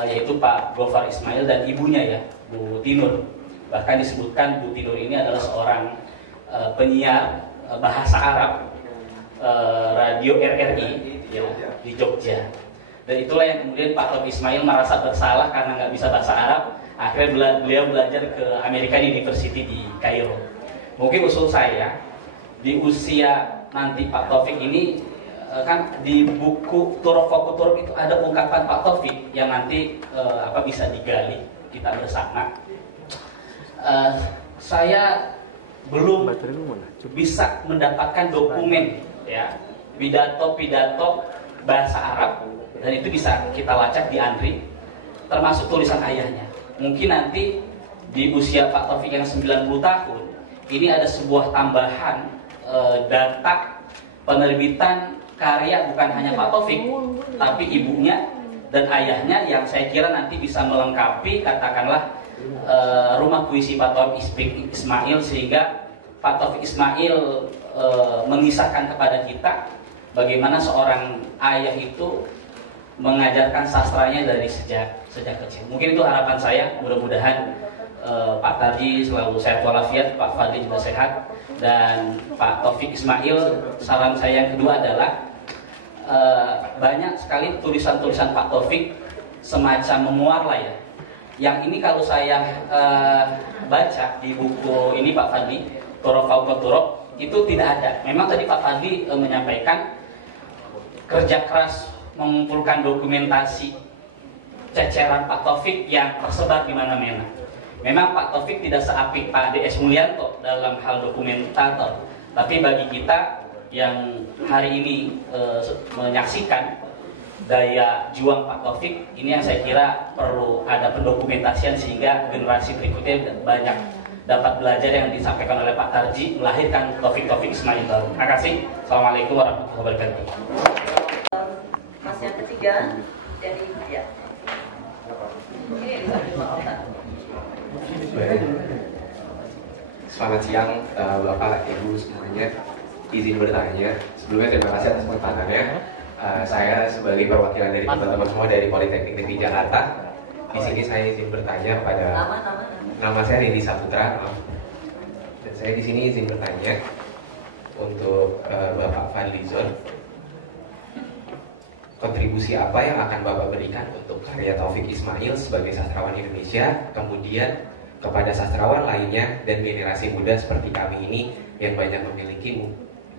yaitu Pak Gofar Ismail dan ibunya ya, Bu Tinur. Bahkan disebutkan Bu Tinur ini adalah seorang penyiar bahasa Arab radio RRI ya, di Jogja. Dan itulah yang kemudian Pak Taufik Ismail merasa bersalah karena nggak bisa bahasa Arab. Akhirnya beliau belajar ke American University di Kairo. Mungkin usul saya di usia nanti Pak Taufik ini, kan di buku Turok Foko Turok itu ada ungkapan Pak Taufik yang nanti bisa digali kita bersama. Saya belum bisa mendapatkan dokumen ya pidato-pidato bahasa Arab, dan itu bisa kita lacak di Andri, termasuk tulisan ayahnya. Mungkin nanti di usia Pak Taufik yang 90 tahun ini ada sebuah tambahan data penerbitan karya bukan hanya Pak Taufik, tapi ibunya dan ayahnya, yang saya kira nanti bisa melengkapi katakanlah rumah puisi Pak Taufik Ismail, sehingga Pak Taufik Ismail mengisahkan kepada kita bagaimana seorang ayah itu mengajarkan sastranya dari sejak kecil. Mungkin itu harapan saya. Mudah-mudahan Pak Tarji selalu sehat walafiat, Pak Fadli juga sehat, dan Pak Taufik Ismail. Saran saya yang kedua adalah banyak sekali tulisan-tulisan Pak Taufik semacam memoir lah ya. Yang ini kalau saya baca di buku ini Pak Fadli, Turok Foko Turok, itu tidak ada. Memang tadi Pak Fadli menyampaikan kerja keras mengumpulkan dokumentasi ceceran Pak Taufik yang tersebar di mana-mana. Memang Pak Taufik tidak seapik Pak DS Mulyanto dalam hal dokumentator, tapi bagi kita yang hari ini menyaksikan daya juang Pak Taufik, ini yang saya kira perlu ada pendokumentasian sehingga generasi berikutnya banyak dapat belajar yang disampaikan oleh Pak Tarji melahirkan Taufik Ismail. Terima kasih. Assalamualaikum warahmatullahi wabarakatuh. Mas yang ketiga dari ya. Selamat siang Bapak, Ibu semuanya. Izin bertanya. Sebelumnya terima kasih atas kesempatannya. Saya sebagai perwakilan dari teman-teman semua dari Politeknik Negeri Jakarta. Di sini saya izin bertanya kepada nama saya Rini Saputra. Dan saya di sini izin bertanya untuk Bapak Fadlizon. Kontribusi apa yang akan Bapak berikan untuk karya Taufik Ismail sebagai sastrawan Indonesia, kemudian kepada sastrawan lainnya dan generasi muda seperti kami ini yang banyak memiliki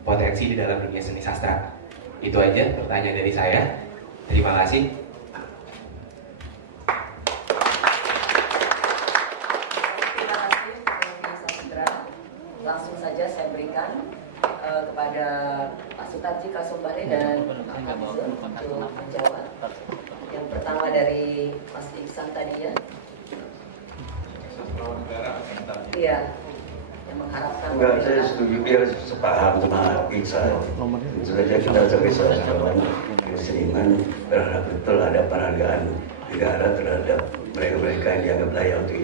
potensi di dalam dunia seni sastra? Itu aja pertanyaan dari saya. Terima kasih. Terima kasih Pak Saputra. Langsung saja saya berikan kepada Pak Sutarji Kasubari dan Pak Fadlizon untuk menjawab. Yang pertama dari Mas Iksan tadi ya. Iya, yang mengharapkan. Enggak, saya setuju, dia sepaham sama Iqbal. Tentu saja kita sebagai sastrawan seniman berharap betul ada penghargaan negara terhadap mereka-mereka yang dianggap layak untuk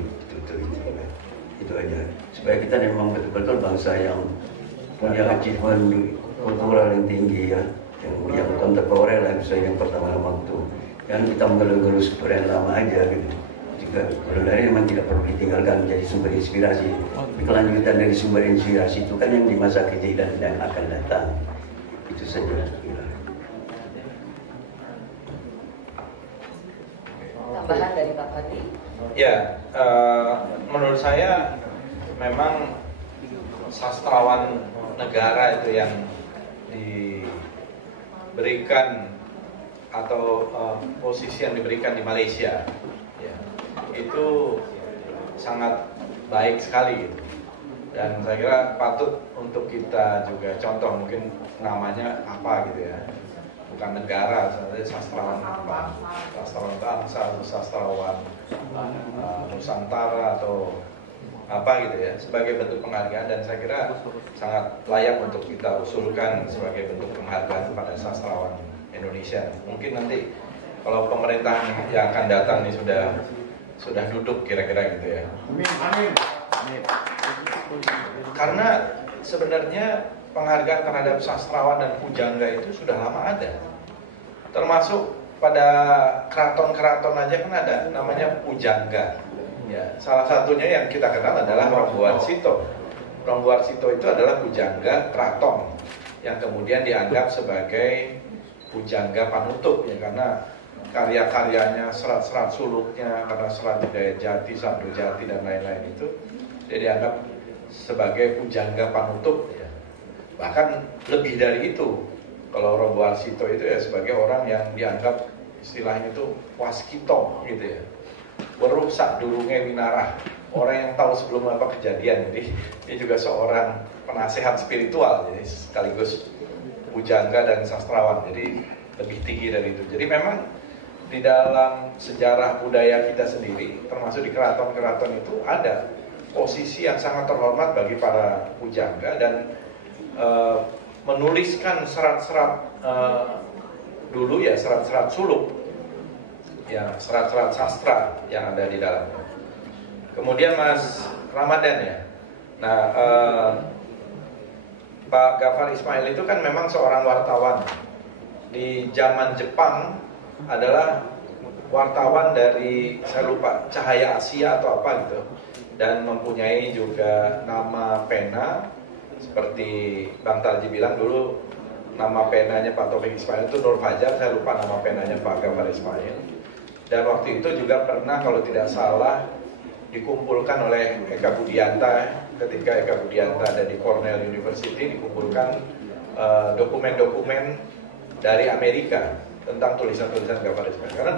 itu aja. Supaya kita memang betul-betul bangsa yang punya achievement kultural yang tinggi ya, yang kontemporer lah, misalnya yang pertama-tama waktu. Jangan kita mengeluh-ngeluh seperti yang lama aja gitu. Juga sebenarnya memang tidak perlu ditinggalkan menjadi sumber inspirasi. Kelanjutan dari sumber inspirasi itu kan yang di masa kini dan yang akan datang. Itu saja. Tambahan dari Pak Fadli? Ya, menurut saya memang sastrawan negara itu yang diberikan atau posisi yang diberikan di Malaysia ya, itu sangat baik sekali dan saya kira patut untuk kita juga contoh, mungkin namanya apa gitu ya, bukan negara, sebenarnya sastrawan apa, sastrawan bangsa atau sastrawan Nusantara atau apa gitu ya, sebagai bentuk penghargaan, dan saya kira sangat layak untuk kita usulkan sebagai bentuk penghargaan kepada sastrawan Indonesia. Mungkin nanti kalau pemerintahan yang akan datang ini sudah duduk kira-kira gitu ya. Amin. Karena sebenarnya penghargaan terhadap sastrawan dan pujangga itu sudah lama ada. Termasuk pada keraton-keraton aja kan ada namanya pujangga. Ya, salah satunya yang kita kenal adalah Ronggowarsito. Ronggowarsito itu adalah pujangga keraton yang kemudian dianggap sebagai pujangga panutup ya, karena karya-karyanya, serat-serat suluknya, karena serat Hidayat Jati, Sabdo Jati dan lain-lain itu dia dianggap sebagai pujangga panutup ya. Bahkan lebih dari itu. Kalau Ronggowarsito itu ya sebagai orang yang dianggap istilahnya itu waskito gitu ya. Weruh sak durunge winarah, orang yang tahu sebelum apa kejadian. Jadi dia juga seorang penasehat spiritual, jadi sekaligus pujangga dan sastrawan, jadi lebih tinggi dari itu. Jadi memang di dalam sejarah budaya kita sendiri, termasuk di keraton-keraton itu ada posisi yang sangat terhormat bagi para pujangga dan menuliskan serat-serat dulu ya, serat-serat suluk ya, serat-serat sastra yang ada di dalamnya. Kemudian Mas Ramadan ya. Nah, Pak Ghaffar Ismail itu kan memang seorang wartawan. Di zaman Jepang adalah wartawan dari, saya lupa, Cahaya Asia atau apa gitu. Dan mempunyai juga nama pena, seperti Bang Tarji bilang dulu, nama penanya Pak Taufik Ismail itu Nur Fajar, saya lupa nama penanya Pak Ghaffar Ismail. Dan waktu itu juga pernah kalau tidak salah dikumpulkan oleh Eka Budianta, ketika Eka Budianta ada di Cornell University, dikumpulkan dokumen-dokumen dari Amerika tentang tulisan-tulisan Ghaffar Ismail. Karena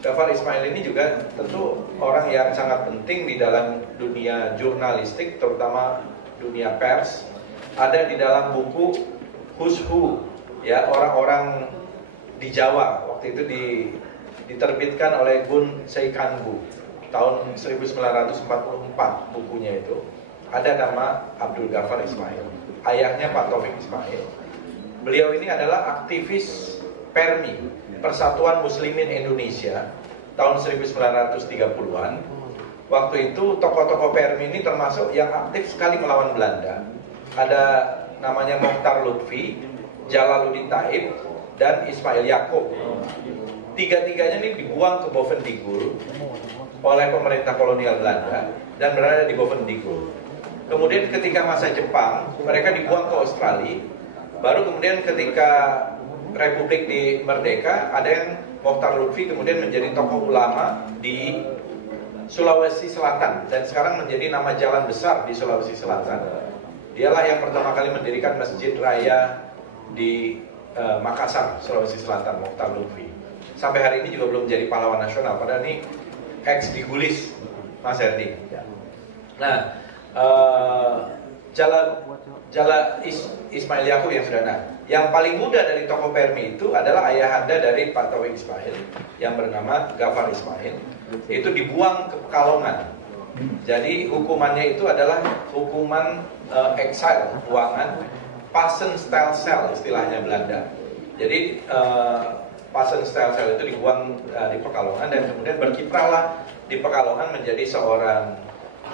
Ghaffar Ismail ini juga tentu orang yang sangat penting di dalam dunia jurnalistik, terutama dunia pers. Ada di dalam buku Who's Who, ya, orang-orang di Jawa. Waktu itu diterbitkan oleh Gun Seikanggu tahun 1944, bukunya itu ada nama Abdul Ghaffar Ismail, ayahnya Pak Taufik Ismail. Beliau ini adalah aktivis PERMI, Persatuan Muslimin Indonesia, tahun 1930-an. Waktu itu tokoh-tokoh PERMI ini termasuk yang aktif sekali melawan Belanda. Ada namanya Mokhtar Lutfi, Jalaluddin Taib, dan Ismail Yaakob. Tiga-tiganya ini dibuang ke Bovendigul oleh pemerintah kolonial Belanda dan berada di Bovendigul. Kemudian ketika masa Jepang, mereka dibuang ke Australia. Baru kemudian ketika Republik di Merdeka, ada yang Mokhtar Lutfi kemudian menjadi tokoh ulama di Sulawesi Selatan dan sekarang menjadi nama jalan besar di Sulawesi Selatan. Dialah yang pertama kali mendirikan Masjid Raya di Makassar, Sulawesi Selatan, Mokhtar Lutfi. Sampai hari ini juga belum jadi pahlawan nasional, padahal ini ex digulis, Mas Herdi. Nah, Ismail Yaakob yang sudah nah. Yang paling muda dari tokoh PERMI itu adalah ayahanda dari Pak Taufik Ismail yang bernama Ghaffar Ismail. Itu dibuang ke Pekalongan Jadi hukumannya itu adalah hukuman exile, buangan, Passenstelsel istilahnya Belanda. Jadi Passenstelsel itu dibuang di Pekalongan dan kemudian berkiprahlah di Pekalongan menjadi seorang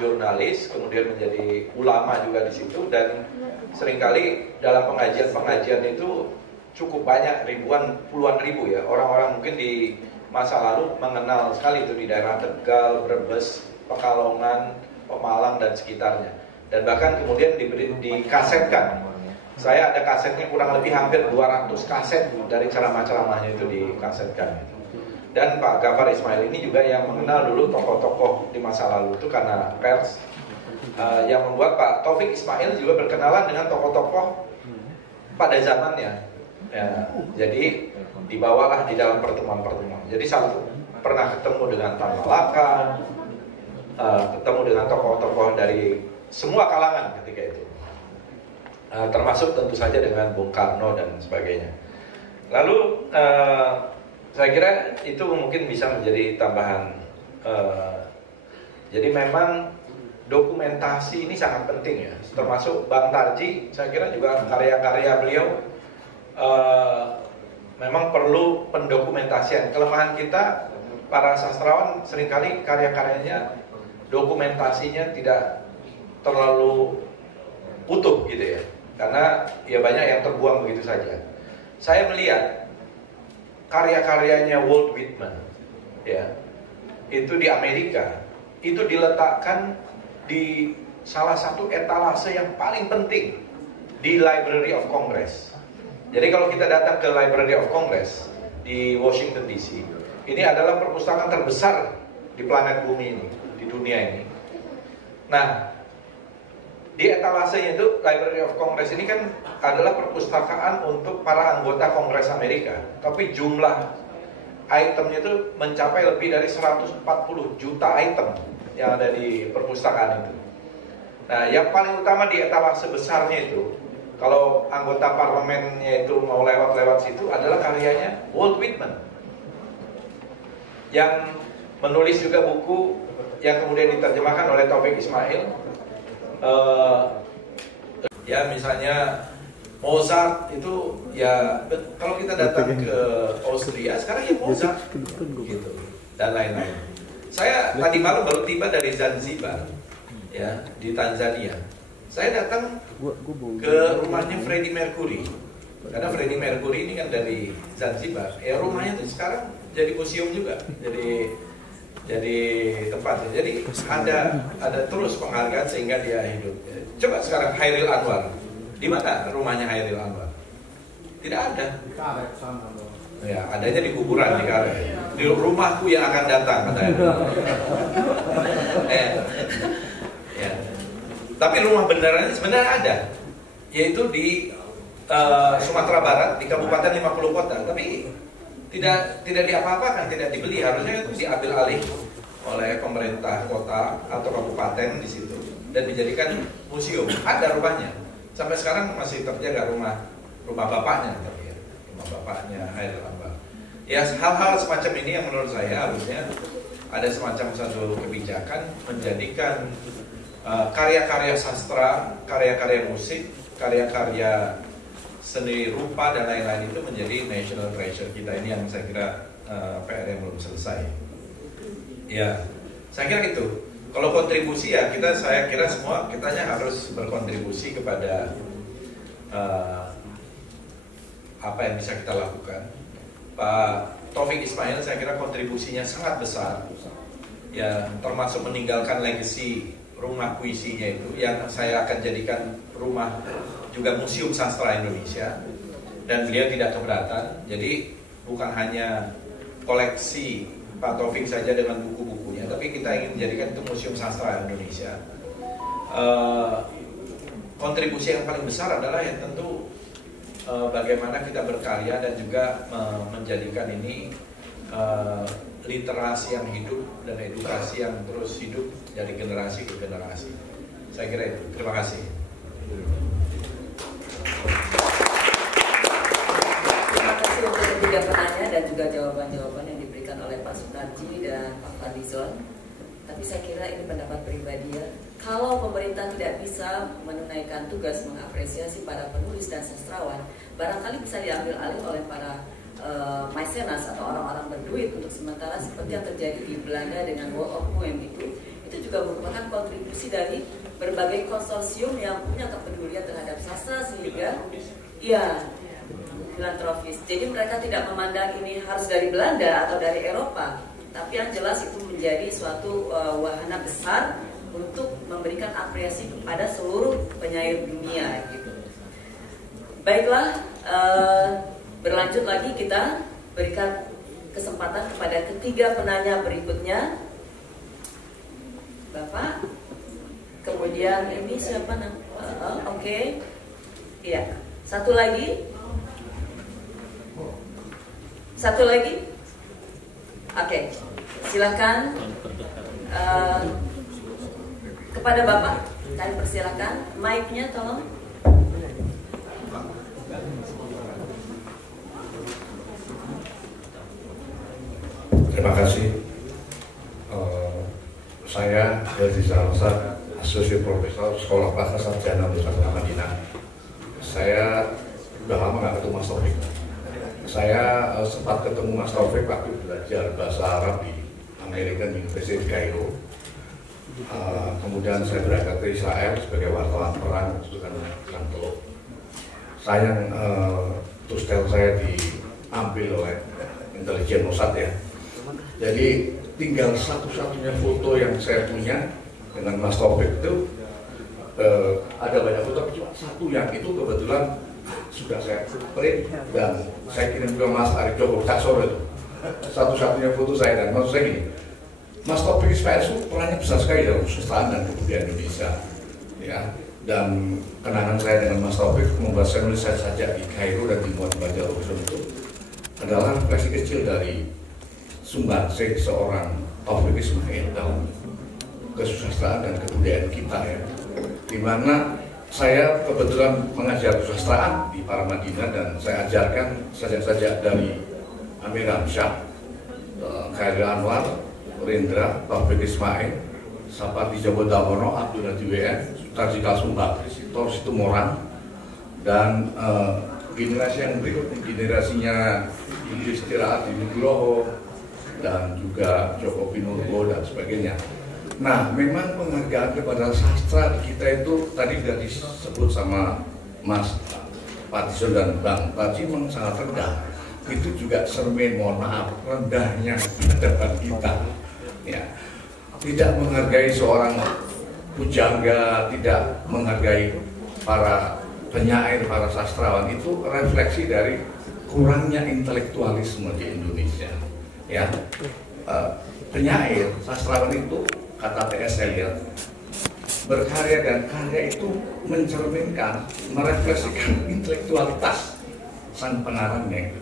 jurnalis, kemudian menjadi ulama juga di situ, dan seringkali dalam pengajian-pengajian itu cukup banyak, ribuan, puluhan ribu ya orang-orang mungkin di masa lalu mengenal sekali itu di daerah Tegal, Brebes, Pekalongan, Pemalang dan sekitarnya, dan bahkan kemudian dikasetkan. Saya ada kasetnya kurang lebih hampir 200 kaset dari ceramah-ceramahnya itu dikasetkan. Dan Pak Ghaffar Ismail ini juga yang mengenal dulu tokoh-tokoh di masa lalu itu karena pers, yang membuat Pak Taufik Ismail juga berkenalan dengan tokoh-tokoh pada zamannya. Ya, jadi dibawalah di dalam pertemuan-pertemuan. Jadi satu pernah ketemu dengan Tan Malaka, ketemu dengan tokoh-tokoh dari semua kalangan ketika itu, termasuk tentu saja dengan Bung Karno dan sebagainya. Lalu saya kira itu mungkin bisa menjadi tambahan. Jadi memang dokumentasi ini sangat penting ya, termasuk Bang Tarji. Saya kira juga karya-karya beliau memang perlu pendokumentasian. Kelemahan kita para sastrawan seringkali karya-karyanya dokumentasinya tidak terlalu utuh gitu ya, karena ya banyak yang terbuang begitu saja. Saya melihat karya-karyanya Walt Whitman ya, itu di Amerika itu diletakkan di salah satu etalase yang paling penting di Library of Congress. Jadi kalau kita datang ke Library of Congress di Washington DC, ini adalah perpustakaan terbesar di planet bumi ini, di dunia ini. Nah, di etalasenya itu Library of Congress ini kan adalah perpustakaan untuk para anggota Kongres Amerika. Tapi jumlah itemnya itu mencapai lebih dari 140 juta item yang ada di perpustakaan itu. Nah, yang paling utama di etalase besarnya itu, kalau anggota parlemennya itu mau lewat-lewat situ, adalah karyanya Walt Whitman, yang menulis juga buku yang kemudian diterjemahkan oleh Taufik Ismail. Ya misalnya Mozart itu ya, kalau kita datang ke Austria sekarang ya Mozart gitu, dan lain-lain. Saya tadi malam baru tiba dari Zanzibar ya, di Tanzania. Saya datang ke rumahnya Freddie Mercury, karena Freddie Mercury ini kan dari Zanzibar. Ya rumahnya itu sekarang jadi museum juga, jadi tempat. Jadi ada terus penghargaan sehingga dia hidup. Coba sekarang Hairil Anwar, di mana rumahnya Hairil Anwar? Tidak ada. Ya, adanya di kuburan di Karet. Di rumahku yang akan datang katanya. Ya. Tapi rumah benerannya sebenarnya ada, yaitu di Sumatera Barat, di Kabupaten 50 kota. Tapi tidak diapa-apakan, tidak dibeli, harusnya itu diambil alih oleh pemerintah kota atau kabupaten di situ dan dijadikan museum. Ada rumahnya, sampai sekarang masih terjaga rumah bapaknya, tapi ya, rumah bapaknya Hairil Anwar. Ya, hal-hal semacam ini yang menurut saya harusnya ada semacam satu kebijakan menjadikan karya-karya sastra, karya-karya musik, karya-karya seni rupa dan lain-lain itu menjadi national treasure kita. Ini yang saya kira PR yang belum selesai. Ya, saya kira itu. Kalau kontribusi ya saya kira semua kitanya harus berkontribusi kepada apa yang bisa kita lakukan. Pak Taufik Ismail saya kira kontribusinya sangat besar. Ya, termasuk meninggalkan legacy rumah puisinya itu yang saya akan jadikan rumah juga museum sastra Indonesia, dan beliau tidak keberatan. Jadi bukan hanya koleksi Pak Taufik saja dengan buku-bukunya, tapi kita ingin menjadikan itu museum sastra Indonesia. Kontribusi yang paling besar adalah ya tentu bagaimana kita berkarya dan juga menjadikan ini literasi yang hidup dan edukasi yang terus hidup dari generasi ke generasi. Saya kira itu. Terima kasih. Terima kasih untuk ketiga penanya dan juga jawaban-jawaban yang diberikan oleh Pak Sunarji dan Pak Fadlizon. Tapi saya kira ini pendapat pribadi ya. Kalau pemerintah tidak bisa menunaikan tugas mengapresiasi para penulis dan sastrawan, barangkali bisa diambil alih oleh para mecenas atau orang-orang berduit untuk sementara, seperti yang terjadi di Belanda dengan Wall of Poem itu juga merupakan kontribusi dari berbagai konsorsium yang punya kepedulian terhadap sastra sehingga ya filantropis. Jadi mereka tidak memandang ini harus dari Belanda atau dari Eropa, tapi yang jelas itu menjadi suatu wahana besar untuk memberikan apresiasi kepada seluruh penyair dunia gitu. Baiklah, berlanjut lagi, kita berikan kesempatan kepada ketiga penanya berikutnya. Bapak, kemudian ini siapa Oke. Iya, satu lagi. Oke, silakan. Kepada Bapak, kami persilakan. Mic-nya tolong. Terima kasih. Saya dari Zalsa, Asosiasi Profesor Sekolah Bahasa Sarjana Universitas Madinah. Saya sudah lama nggak ketemu Mas Taufik. Saya sempat ketemu Mas Taufik waktu belajar bahasa Arab di American University Cairo. Kemudian saya berangkat ke Israel sebagai wartawan perang itu kan kantor. Sayang tustel saya diambil oleh intelijen Mossad ya. Jadi tinggal satu-satunya foto yang saya punya dengan Mas Taufik itu ada banyak foto, cuma satu yang itu kebetulan sudah saya print dan saya kirim ke Mas Arif Joko Caksono itu. Satu-satunya foto saya, dan maksud saya gini, Mas Taufik Ismail itu perannya besar sekali dalam kesusahan dan kebudayaan Indonesia, ya. Dan kenangan saya dengan Mas Taufik membuat saya nulis saja di Kairo dan dimuat di Majalah Usul itu adalah refleksi kecil dari sumbangsih seorang Taufik Ismail dalam kesusastraan dan kebudayaan kita ya. Dimana saya kebetulan mengajar kesusastraan di Paramadina dan saya ajarkan sajak-sajak dari Amir Hamsyah, Khairil Anwar, Rendra, Taufik Ismail, Sapati Djoko Damono, Abdul Hadi WN, Sutarjika Sumbak, Tor Situmorang, dan generasi yang berikut, generasinya Idris Tiraat di Nugroho dan juga Joko Pinurbo dan sebagainya. Nah, memang penghargaan kepada sastra di kita itu tadi sudah disebut sama Mas Patison dan Bang Taji memang sangat rendah. Itu juga cermin, mohon maaf, rendahnya hadapan kita. Ya, tidak menghargai seorang pujangga, tidak menghargai para penyair, para sastrawan, itu refleksi dari kurangnya intelektualisme di Indonesia. Ya, penyair, sastrawan itu kata T.S. Eliot, berkarya dan karya itu mencerminkan, merefleksikan intelektualitas sang pengarangnya.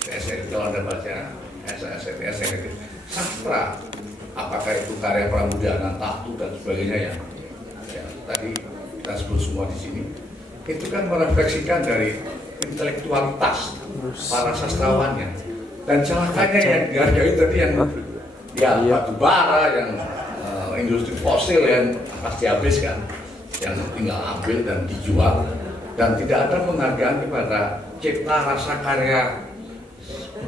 T.S. Eliot, kalau Anda baca T.S. Eliot, sastra, apakah itu karya Pramudana, Tahtu dan sebagainya ya tadi kita sebut semua di sini, itu kan merefleksikan dari intelektualitas para sastrawannya. Dan celakanya yang dihargai tadi yang batu bara, yang industri fosil yang pasti habis kan, yang tinggal ambil dan dijual, dan tidak ada penghargaan kepada cipta rasa karya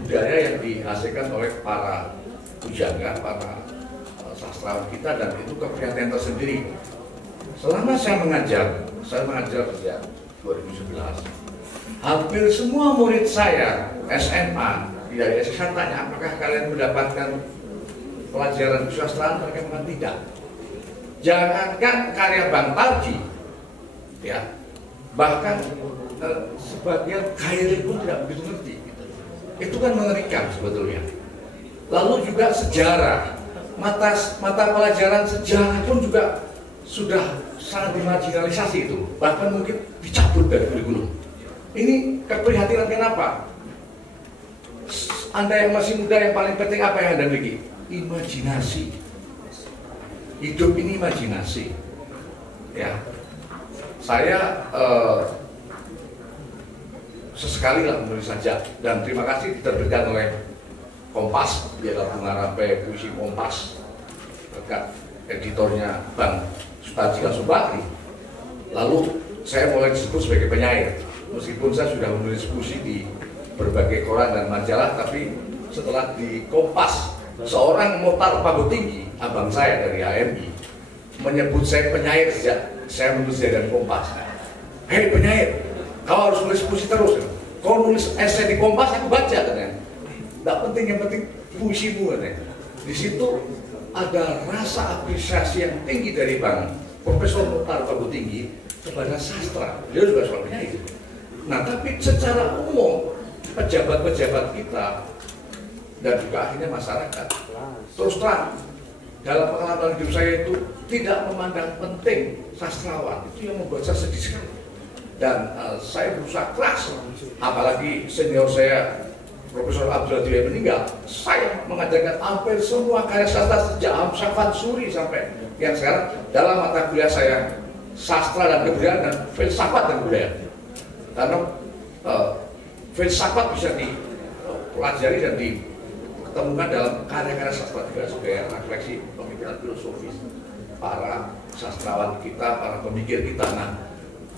budaya yang dihasilkan oleh para pujangga, para sastrawan kita, dan itu keprihatinan tersendiri. Selama saya mengajar sejak 2011, hampir semua murid saya SMA dari saya tanya, apakah kalian mendapatkan pelajaran kesusastraan? Mereka bilang tidak. Jangankan karya Bang Tarji, ya, bahkan sebagian Khairil pun tidak begitu ngerti. Itu kan mengerikan sebetulnya. Lalu juga sejarah, mata pelajaran sejarah pun juga sudah sangat dimarginalisasi itu, bahkan mungkin dicabut dari kurikulum. Ini keprihatinan kenapa? Anda yang masih muda, yang paling penting apa yang Anda miliki? Imajinasi. Hidup ini imajinasi. Ya, saya sesekali lah menulis saja, dan terima kasih diterbitkan oleh Kompas, dia Bunga Rampai Puisi Kompas dekat editornya Bang Sutarji Kasubagri. Lalu saya mulai disebut sebagai penyair, meskipun saya sudah menulis puisi di berbagai koran dan majalah, tapi setelah di Kompas, seorang Mohtar Panggotinggi, abang saya dari HMI, menyebut saya penyair sejak saya menulis dari Kompas. Hei penyair, kau harus nulis puisi terus. Kau nulis esai di Kompas, aku baca katanya. Tidak penting, yang penting puisimu katanya. Di situ ada rasa apresiasi yang tinggi dari Bang Profesor Mohtar Panggotinggi kepada sastra. Dia juga seorang penyair. Nah, tapi secara umum pejabat-pejabat kita dan juga akhirnya masyarakat, terus terang dalam pengalaman hidup saya itu tidak memandang penting sastrawan. Itu yang membuat saya sedih sekali. Dan saya berusaha keras, apalagi senior saya Profesor Abdul Latif meninggal, saya mengajarkan hampir semua karya sastra sejak Syafat Suri sampai yang sekarang dalam mata kuliah saya sastra dan kebudayaan dan filsafat dan budaya. Karena filsafat bisa dipelajari dan diketemukan dalam karya-karya sastra juga sebagai refleksi pemikiran filosofis para sastrawan kita, para pemikir kita. Nah,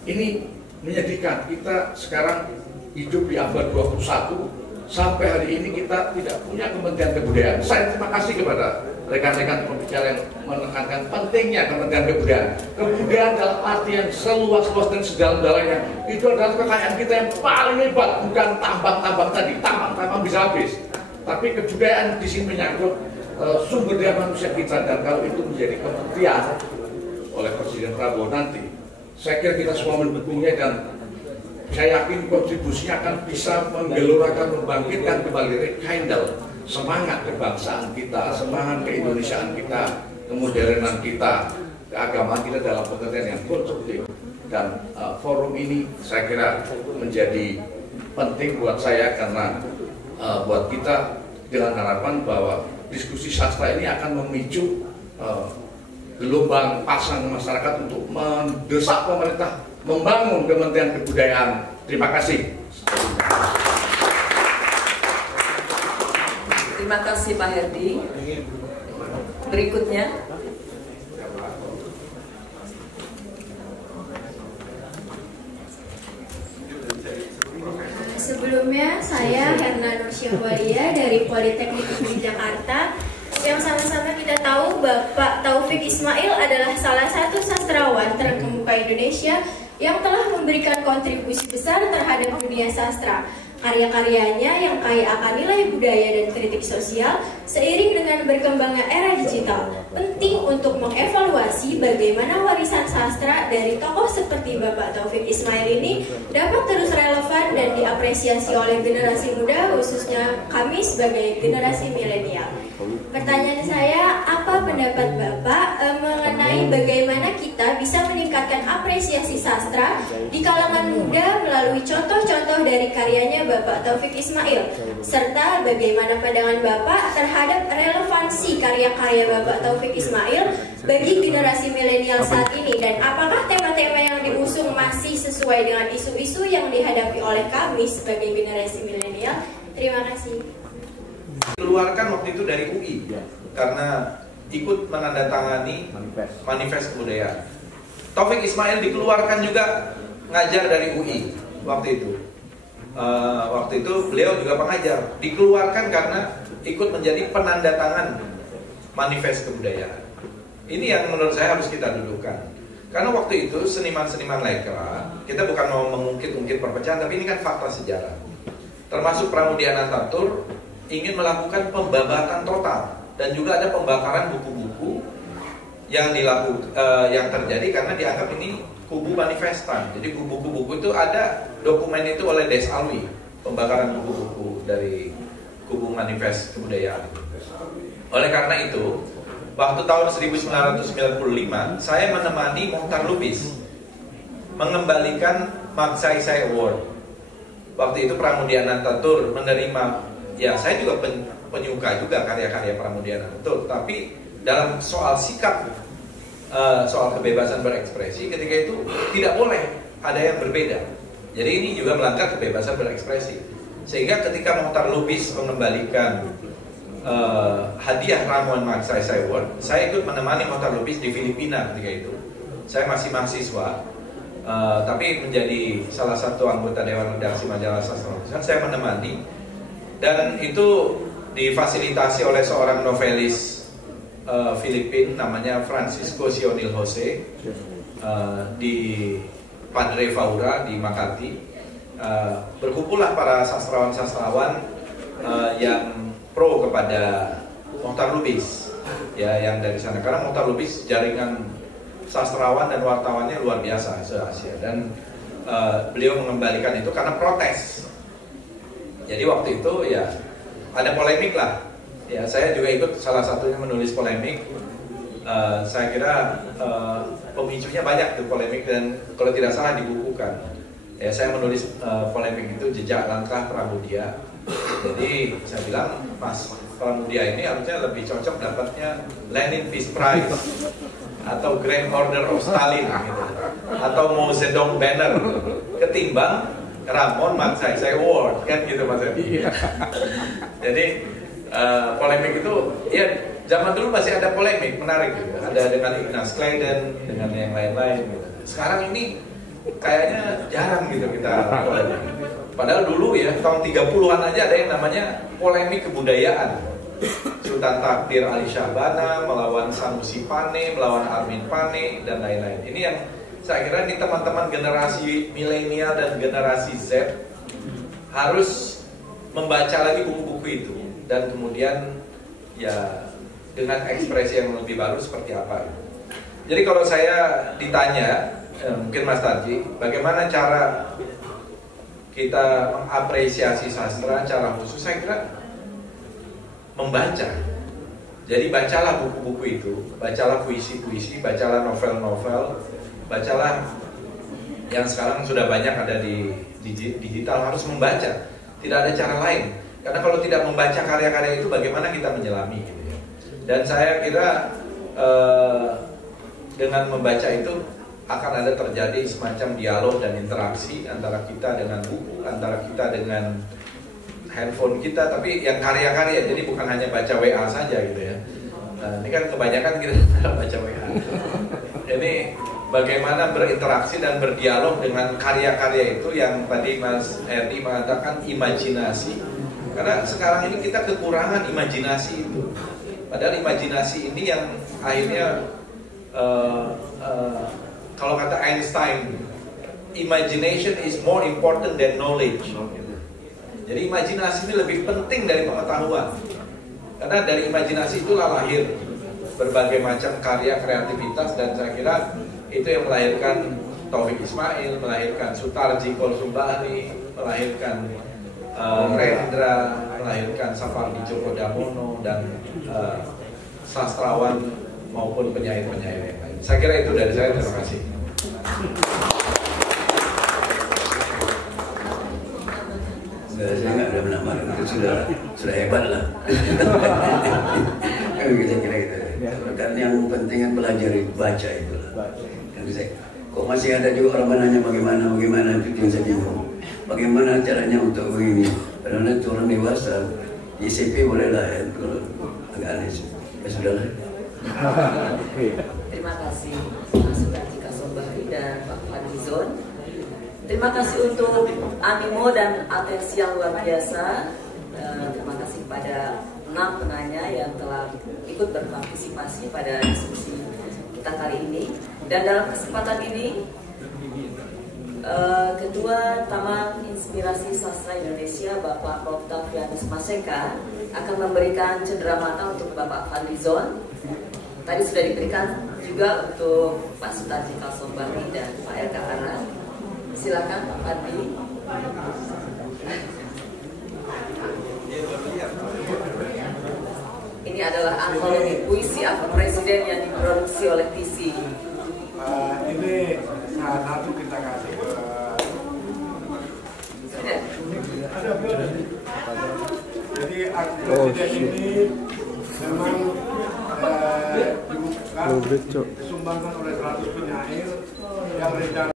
ini menyedihkan, kita sekarang hidup di abad 21. Sampai hari ini kita tidak punya Kementerian Kebudayaan. Saya terima kasih kepada rekan-rekan pembicara yang menekankan pentingnya Kementerian Kebudayaan. Kebudayaan dalam artian seluas-luas dan sedalam-dalamnya. Itu adalah kekayaan kita yang paling hebat, bukan tambang-tambang tadi. Tambang-tambang bisa habis. Tapi kebudayaan di sini menyangkut sumber daya manusia kita, dan kalau itu menjadi kementerian oleh Presiden Prabowo nanti, saya kira kita semua mendukungnya, dan saya yakin kontribusinya akan bisa menggelorakan, membangkitkan kembali rekindle semangat kebangsaan kita, semangat keindonesiaan kita, kemodernan kita, keagamaan kita dalam pengertian yang konstruktif. Dan forum ini saya kira menjadi penting buat saya, karena buat kita dengan harapan bahwa diskusi sastra ini akan memicu gelombang pasang masyarakat untuk mendesak pemerintah membangun Kementerian Kebudayaan. Terima kasih. Terima kasih Pak Herdi. Berikutnya. Sebelumnya saya Herna Nursyahwalia dari Politeknik Negeri Jakarta. Yang sama-sama kita tahu Bapak Taufik Ismail adalah salah satu sastrawan terkemuka Indonesia yang telah memberikan kontribusi besar terhadap dunia sastra. Karya-karyanya yang kaya akan nilai budaya dan kritik sosial seiring dengan berkembangnya era digital penting untuk mengevaluasi bagaimana warisan sastra dari tokoh seperti Bapak Taufik Ismail ini dapat terus relevan dan diapresiasi oleh generasi muda, khususnya kami sebagai generasi milenial. Pertanyaan saya, apa pendapat Bapak mengenai bagaimana kita bisa meningkatkan apresiasi sastra di kalangan muda melalui contoh-contoh dari karyanya Bapak Taufik Ismail, serta bagaimana pandangan Bapak terhadap relevansi karya-karya Bapak Taufik Ismail bagi generasi milenial saat ini, dan apakah tema-tema yang diusung masih sesuai dengan isu-isu yang dihadapi oleh kami sebagai generasi milenial? Terima kasih. Dikeluarkan waktu itu dari UI karena ikut menandatangani manifest kebudayaan. Taufik Ismail dikeluarkan juga ngajar dari UI waktu itu. Waktu itu beliau juga pengajar, dikeluarkan karena ikut menjadi penandatangan manifest kebudayaan. Ini yang menurut saya harus kita dudukkan. Karena waktu itu seniman-seniman lekra, kita bukan mau mengungkit-ungkit perpecahan, tapi ini kan fakta sejarah. Termasuk Pramudia Anantatur ingin melakukan pembabatan total, dan juga ada pembakaran buku-buku yang terjadi karena dianggap ini kubu manifestan. Jadi buku-buku itu ada dokumen itu oleh Des Alwi, pembakaran buku-buku dari kubu manifest kebudayaan. Oleh karena itu, waktu tahun 1995 saya menemani Mohtar Lubis mengembalikan Magsaysay Award. Waktu itu Pramudia Anantatur menerima. Ya, saya juga penyuka juga karya-karya Pramudia Anantatur, tapi dalam soal sikap, soal kebebasan berekspresi, ketika itu tidak boleh ada yang berbeda. Jadi ini juga melanggar kebebasan berekspresi. Sehingga ketika Mohtar Lubis mengembalikan hadiah Ramon Magsaysay Award, saya ikut menemani Mohtar Lubis di Filipina ketika itu. Saya masih mahasiswa, tapi menjadi salah satu anggota Dewan Redaksi Majalah Sastra. Saya menemani, dan itu difasilitasi oleh seorang novelis Filipina namanya Francisco Sionil Jose di Padre Faura di Makati. Berkumpullah para sastrawan-sastrawan yang pro kepada Mohtar Lubis, ya, yang dari sana, karena Mohtar Lubis jaringan sastrawan dan wartawannya luar biasa se-Asia, dan beliau mengembalikan itu karena protes. Jadi waktu itu ya ada polemik lah, ya, saya juga ikut salah satunya menulis polemik. Saya kira pemicunya banyak tuh polemik, dan kalau tidak salah dibukukan. Ya, saya menulis polemik itu Jejak Langkah Pramudia. Jadi saya bilang, Mas, Pramudia ini harusnya lebih cocok dapatnya Lenin Peace Prize atau Grand Order of Stalin gitu, atau Mao Zedong Banner ketimbang Ramon Magsaysay Award, kan gitu Mas Edi. Jadi polemik itu ya zaman dulu masih ada polemik menarik gitu. Ada dengan Ignaz Kleiden, dengan yang lain-lain gitu. Sekarang ini kayaknya jarang gitu kita polemik. Padahal dulu ya tahun 30-an aja ada yang namanya polemik kebudayaan. Sultan Takdir Ali Syahbana melawan Sanusi Pane, melawan Armin Pane, dan lain-lain. Ini yang saya kira ini teman-teman generasi milenial dan generasi Z harus membaca lagi buku-buku itu, dan kemudian ya dengan ekspresi yang lebih baru seperti apa. Jadi kalau saya ditanya, mungkin Mas Tarji, bagaimana cara kita mengapresiasi sastra secara khusus, saya kira membaca. Jadi bacalah buku-buku itu, bacalah puisi-puisi, bacalah novel-novel, bacalah yang sekarang sudah banyak ada di digital, harus membaca. Tidak ada cara lain. Karena kalau tidak membaca karya-karya itu, bagaimana kita menyelami gitu ya. Dan saya kira dengan membaca itu akan ada terjadi semacam dialog dan interaksi antara kita dengan buku, antara kita dengan handphone kita, tapi yang karya-karya, jadi bukan hanya baca WA saja gitu ya. Nah, ini kan kebanyakan kita baca WA. Ini bagaimana berinteraksi dan berdialog dengan karya-karya itu yang tadi Mas Erdi mengatakan imajinasi. Karena sekarang ini kita kekurangan imajinasi itu. Padahal imajinasi ini yang akhirnya kalau kata Einstein, imagination is more important than knowledge. Jadi imajinasi ini lebih penting dari pengetahuan. Karena dari imajinasi itulah lahir berbagai macam karya kreativitas, dan saya kira itu yang melahirkan Taufik Ismail, melahirkan Sutarji Kolsumbahri, melahirkan Rendra, melahirkan Sapardi Djoko Damono, dan sastrawan maupun penyair-penyair yang lain. Saya kira itu dari saya, terima kasih. Saya nggak ada menambah, itu sudah hebat lah. Kita kira gitu. Dan yang penting kan belajar baca itu lah. Kok masih ada juga orang menanya bagaimana itu yang saya bingung. Bagaimana caranya untuk begini? Karena itu orang dewasa, di ICP boleh lah ya, kalau agak aneh. Ya sudah lah. Terima kasih Pak Sutarji Kassombahri dan Pak Fadlizon. Terima kasih untuk animo dan atensi yang luar biasa. Terima kasih kepada 6 penanya yang telah ikut berpartisipasi pada diskusi kita kali ini. Dan dalam kesempatan ini, Ketua Taman Inspirasi Sastra Indonesia Bapak Prof. Taufyanus Maseka akan memberikan cenderamata untuk Bapak Fadlizon. Tadi sudah diberikan juga untuk Pak Sutarji Kassombahri dan Pak R.K. Arad. Silakan Pak Fadli. Ini adalah antologi puisi Apa Presiden yang diproduksi oleh TC. Ini salah satu kita kasih ke jadi presiden ini memang disumbangkan oleh 100 penyair yang rencana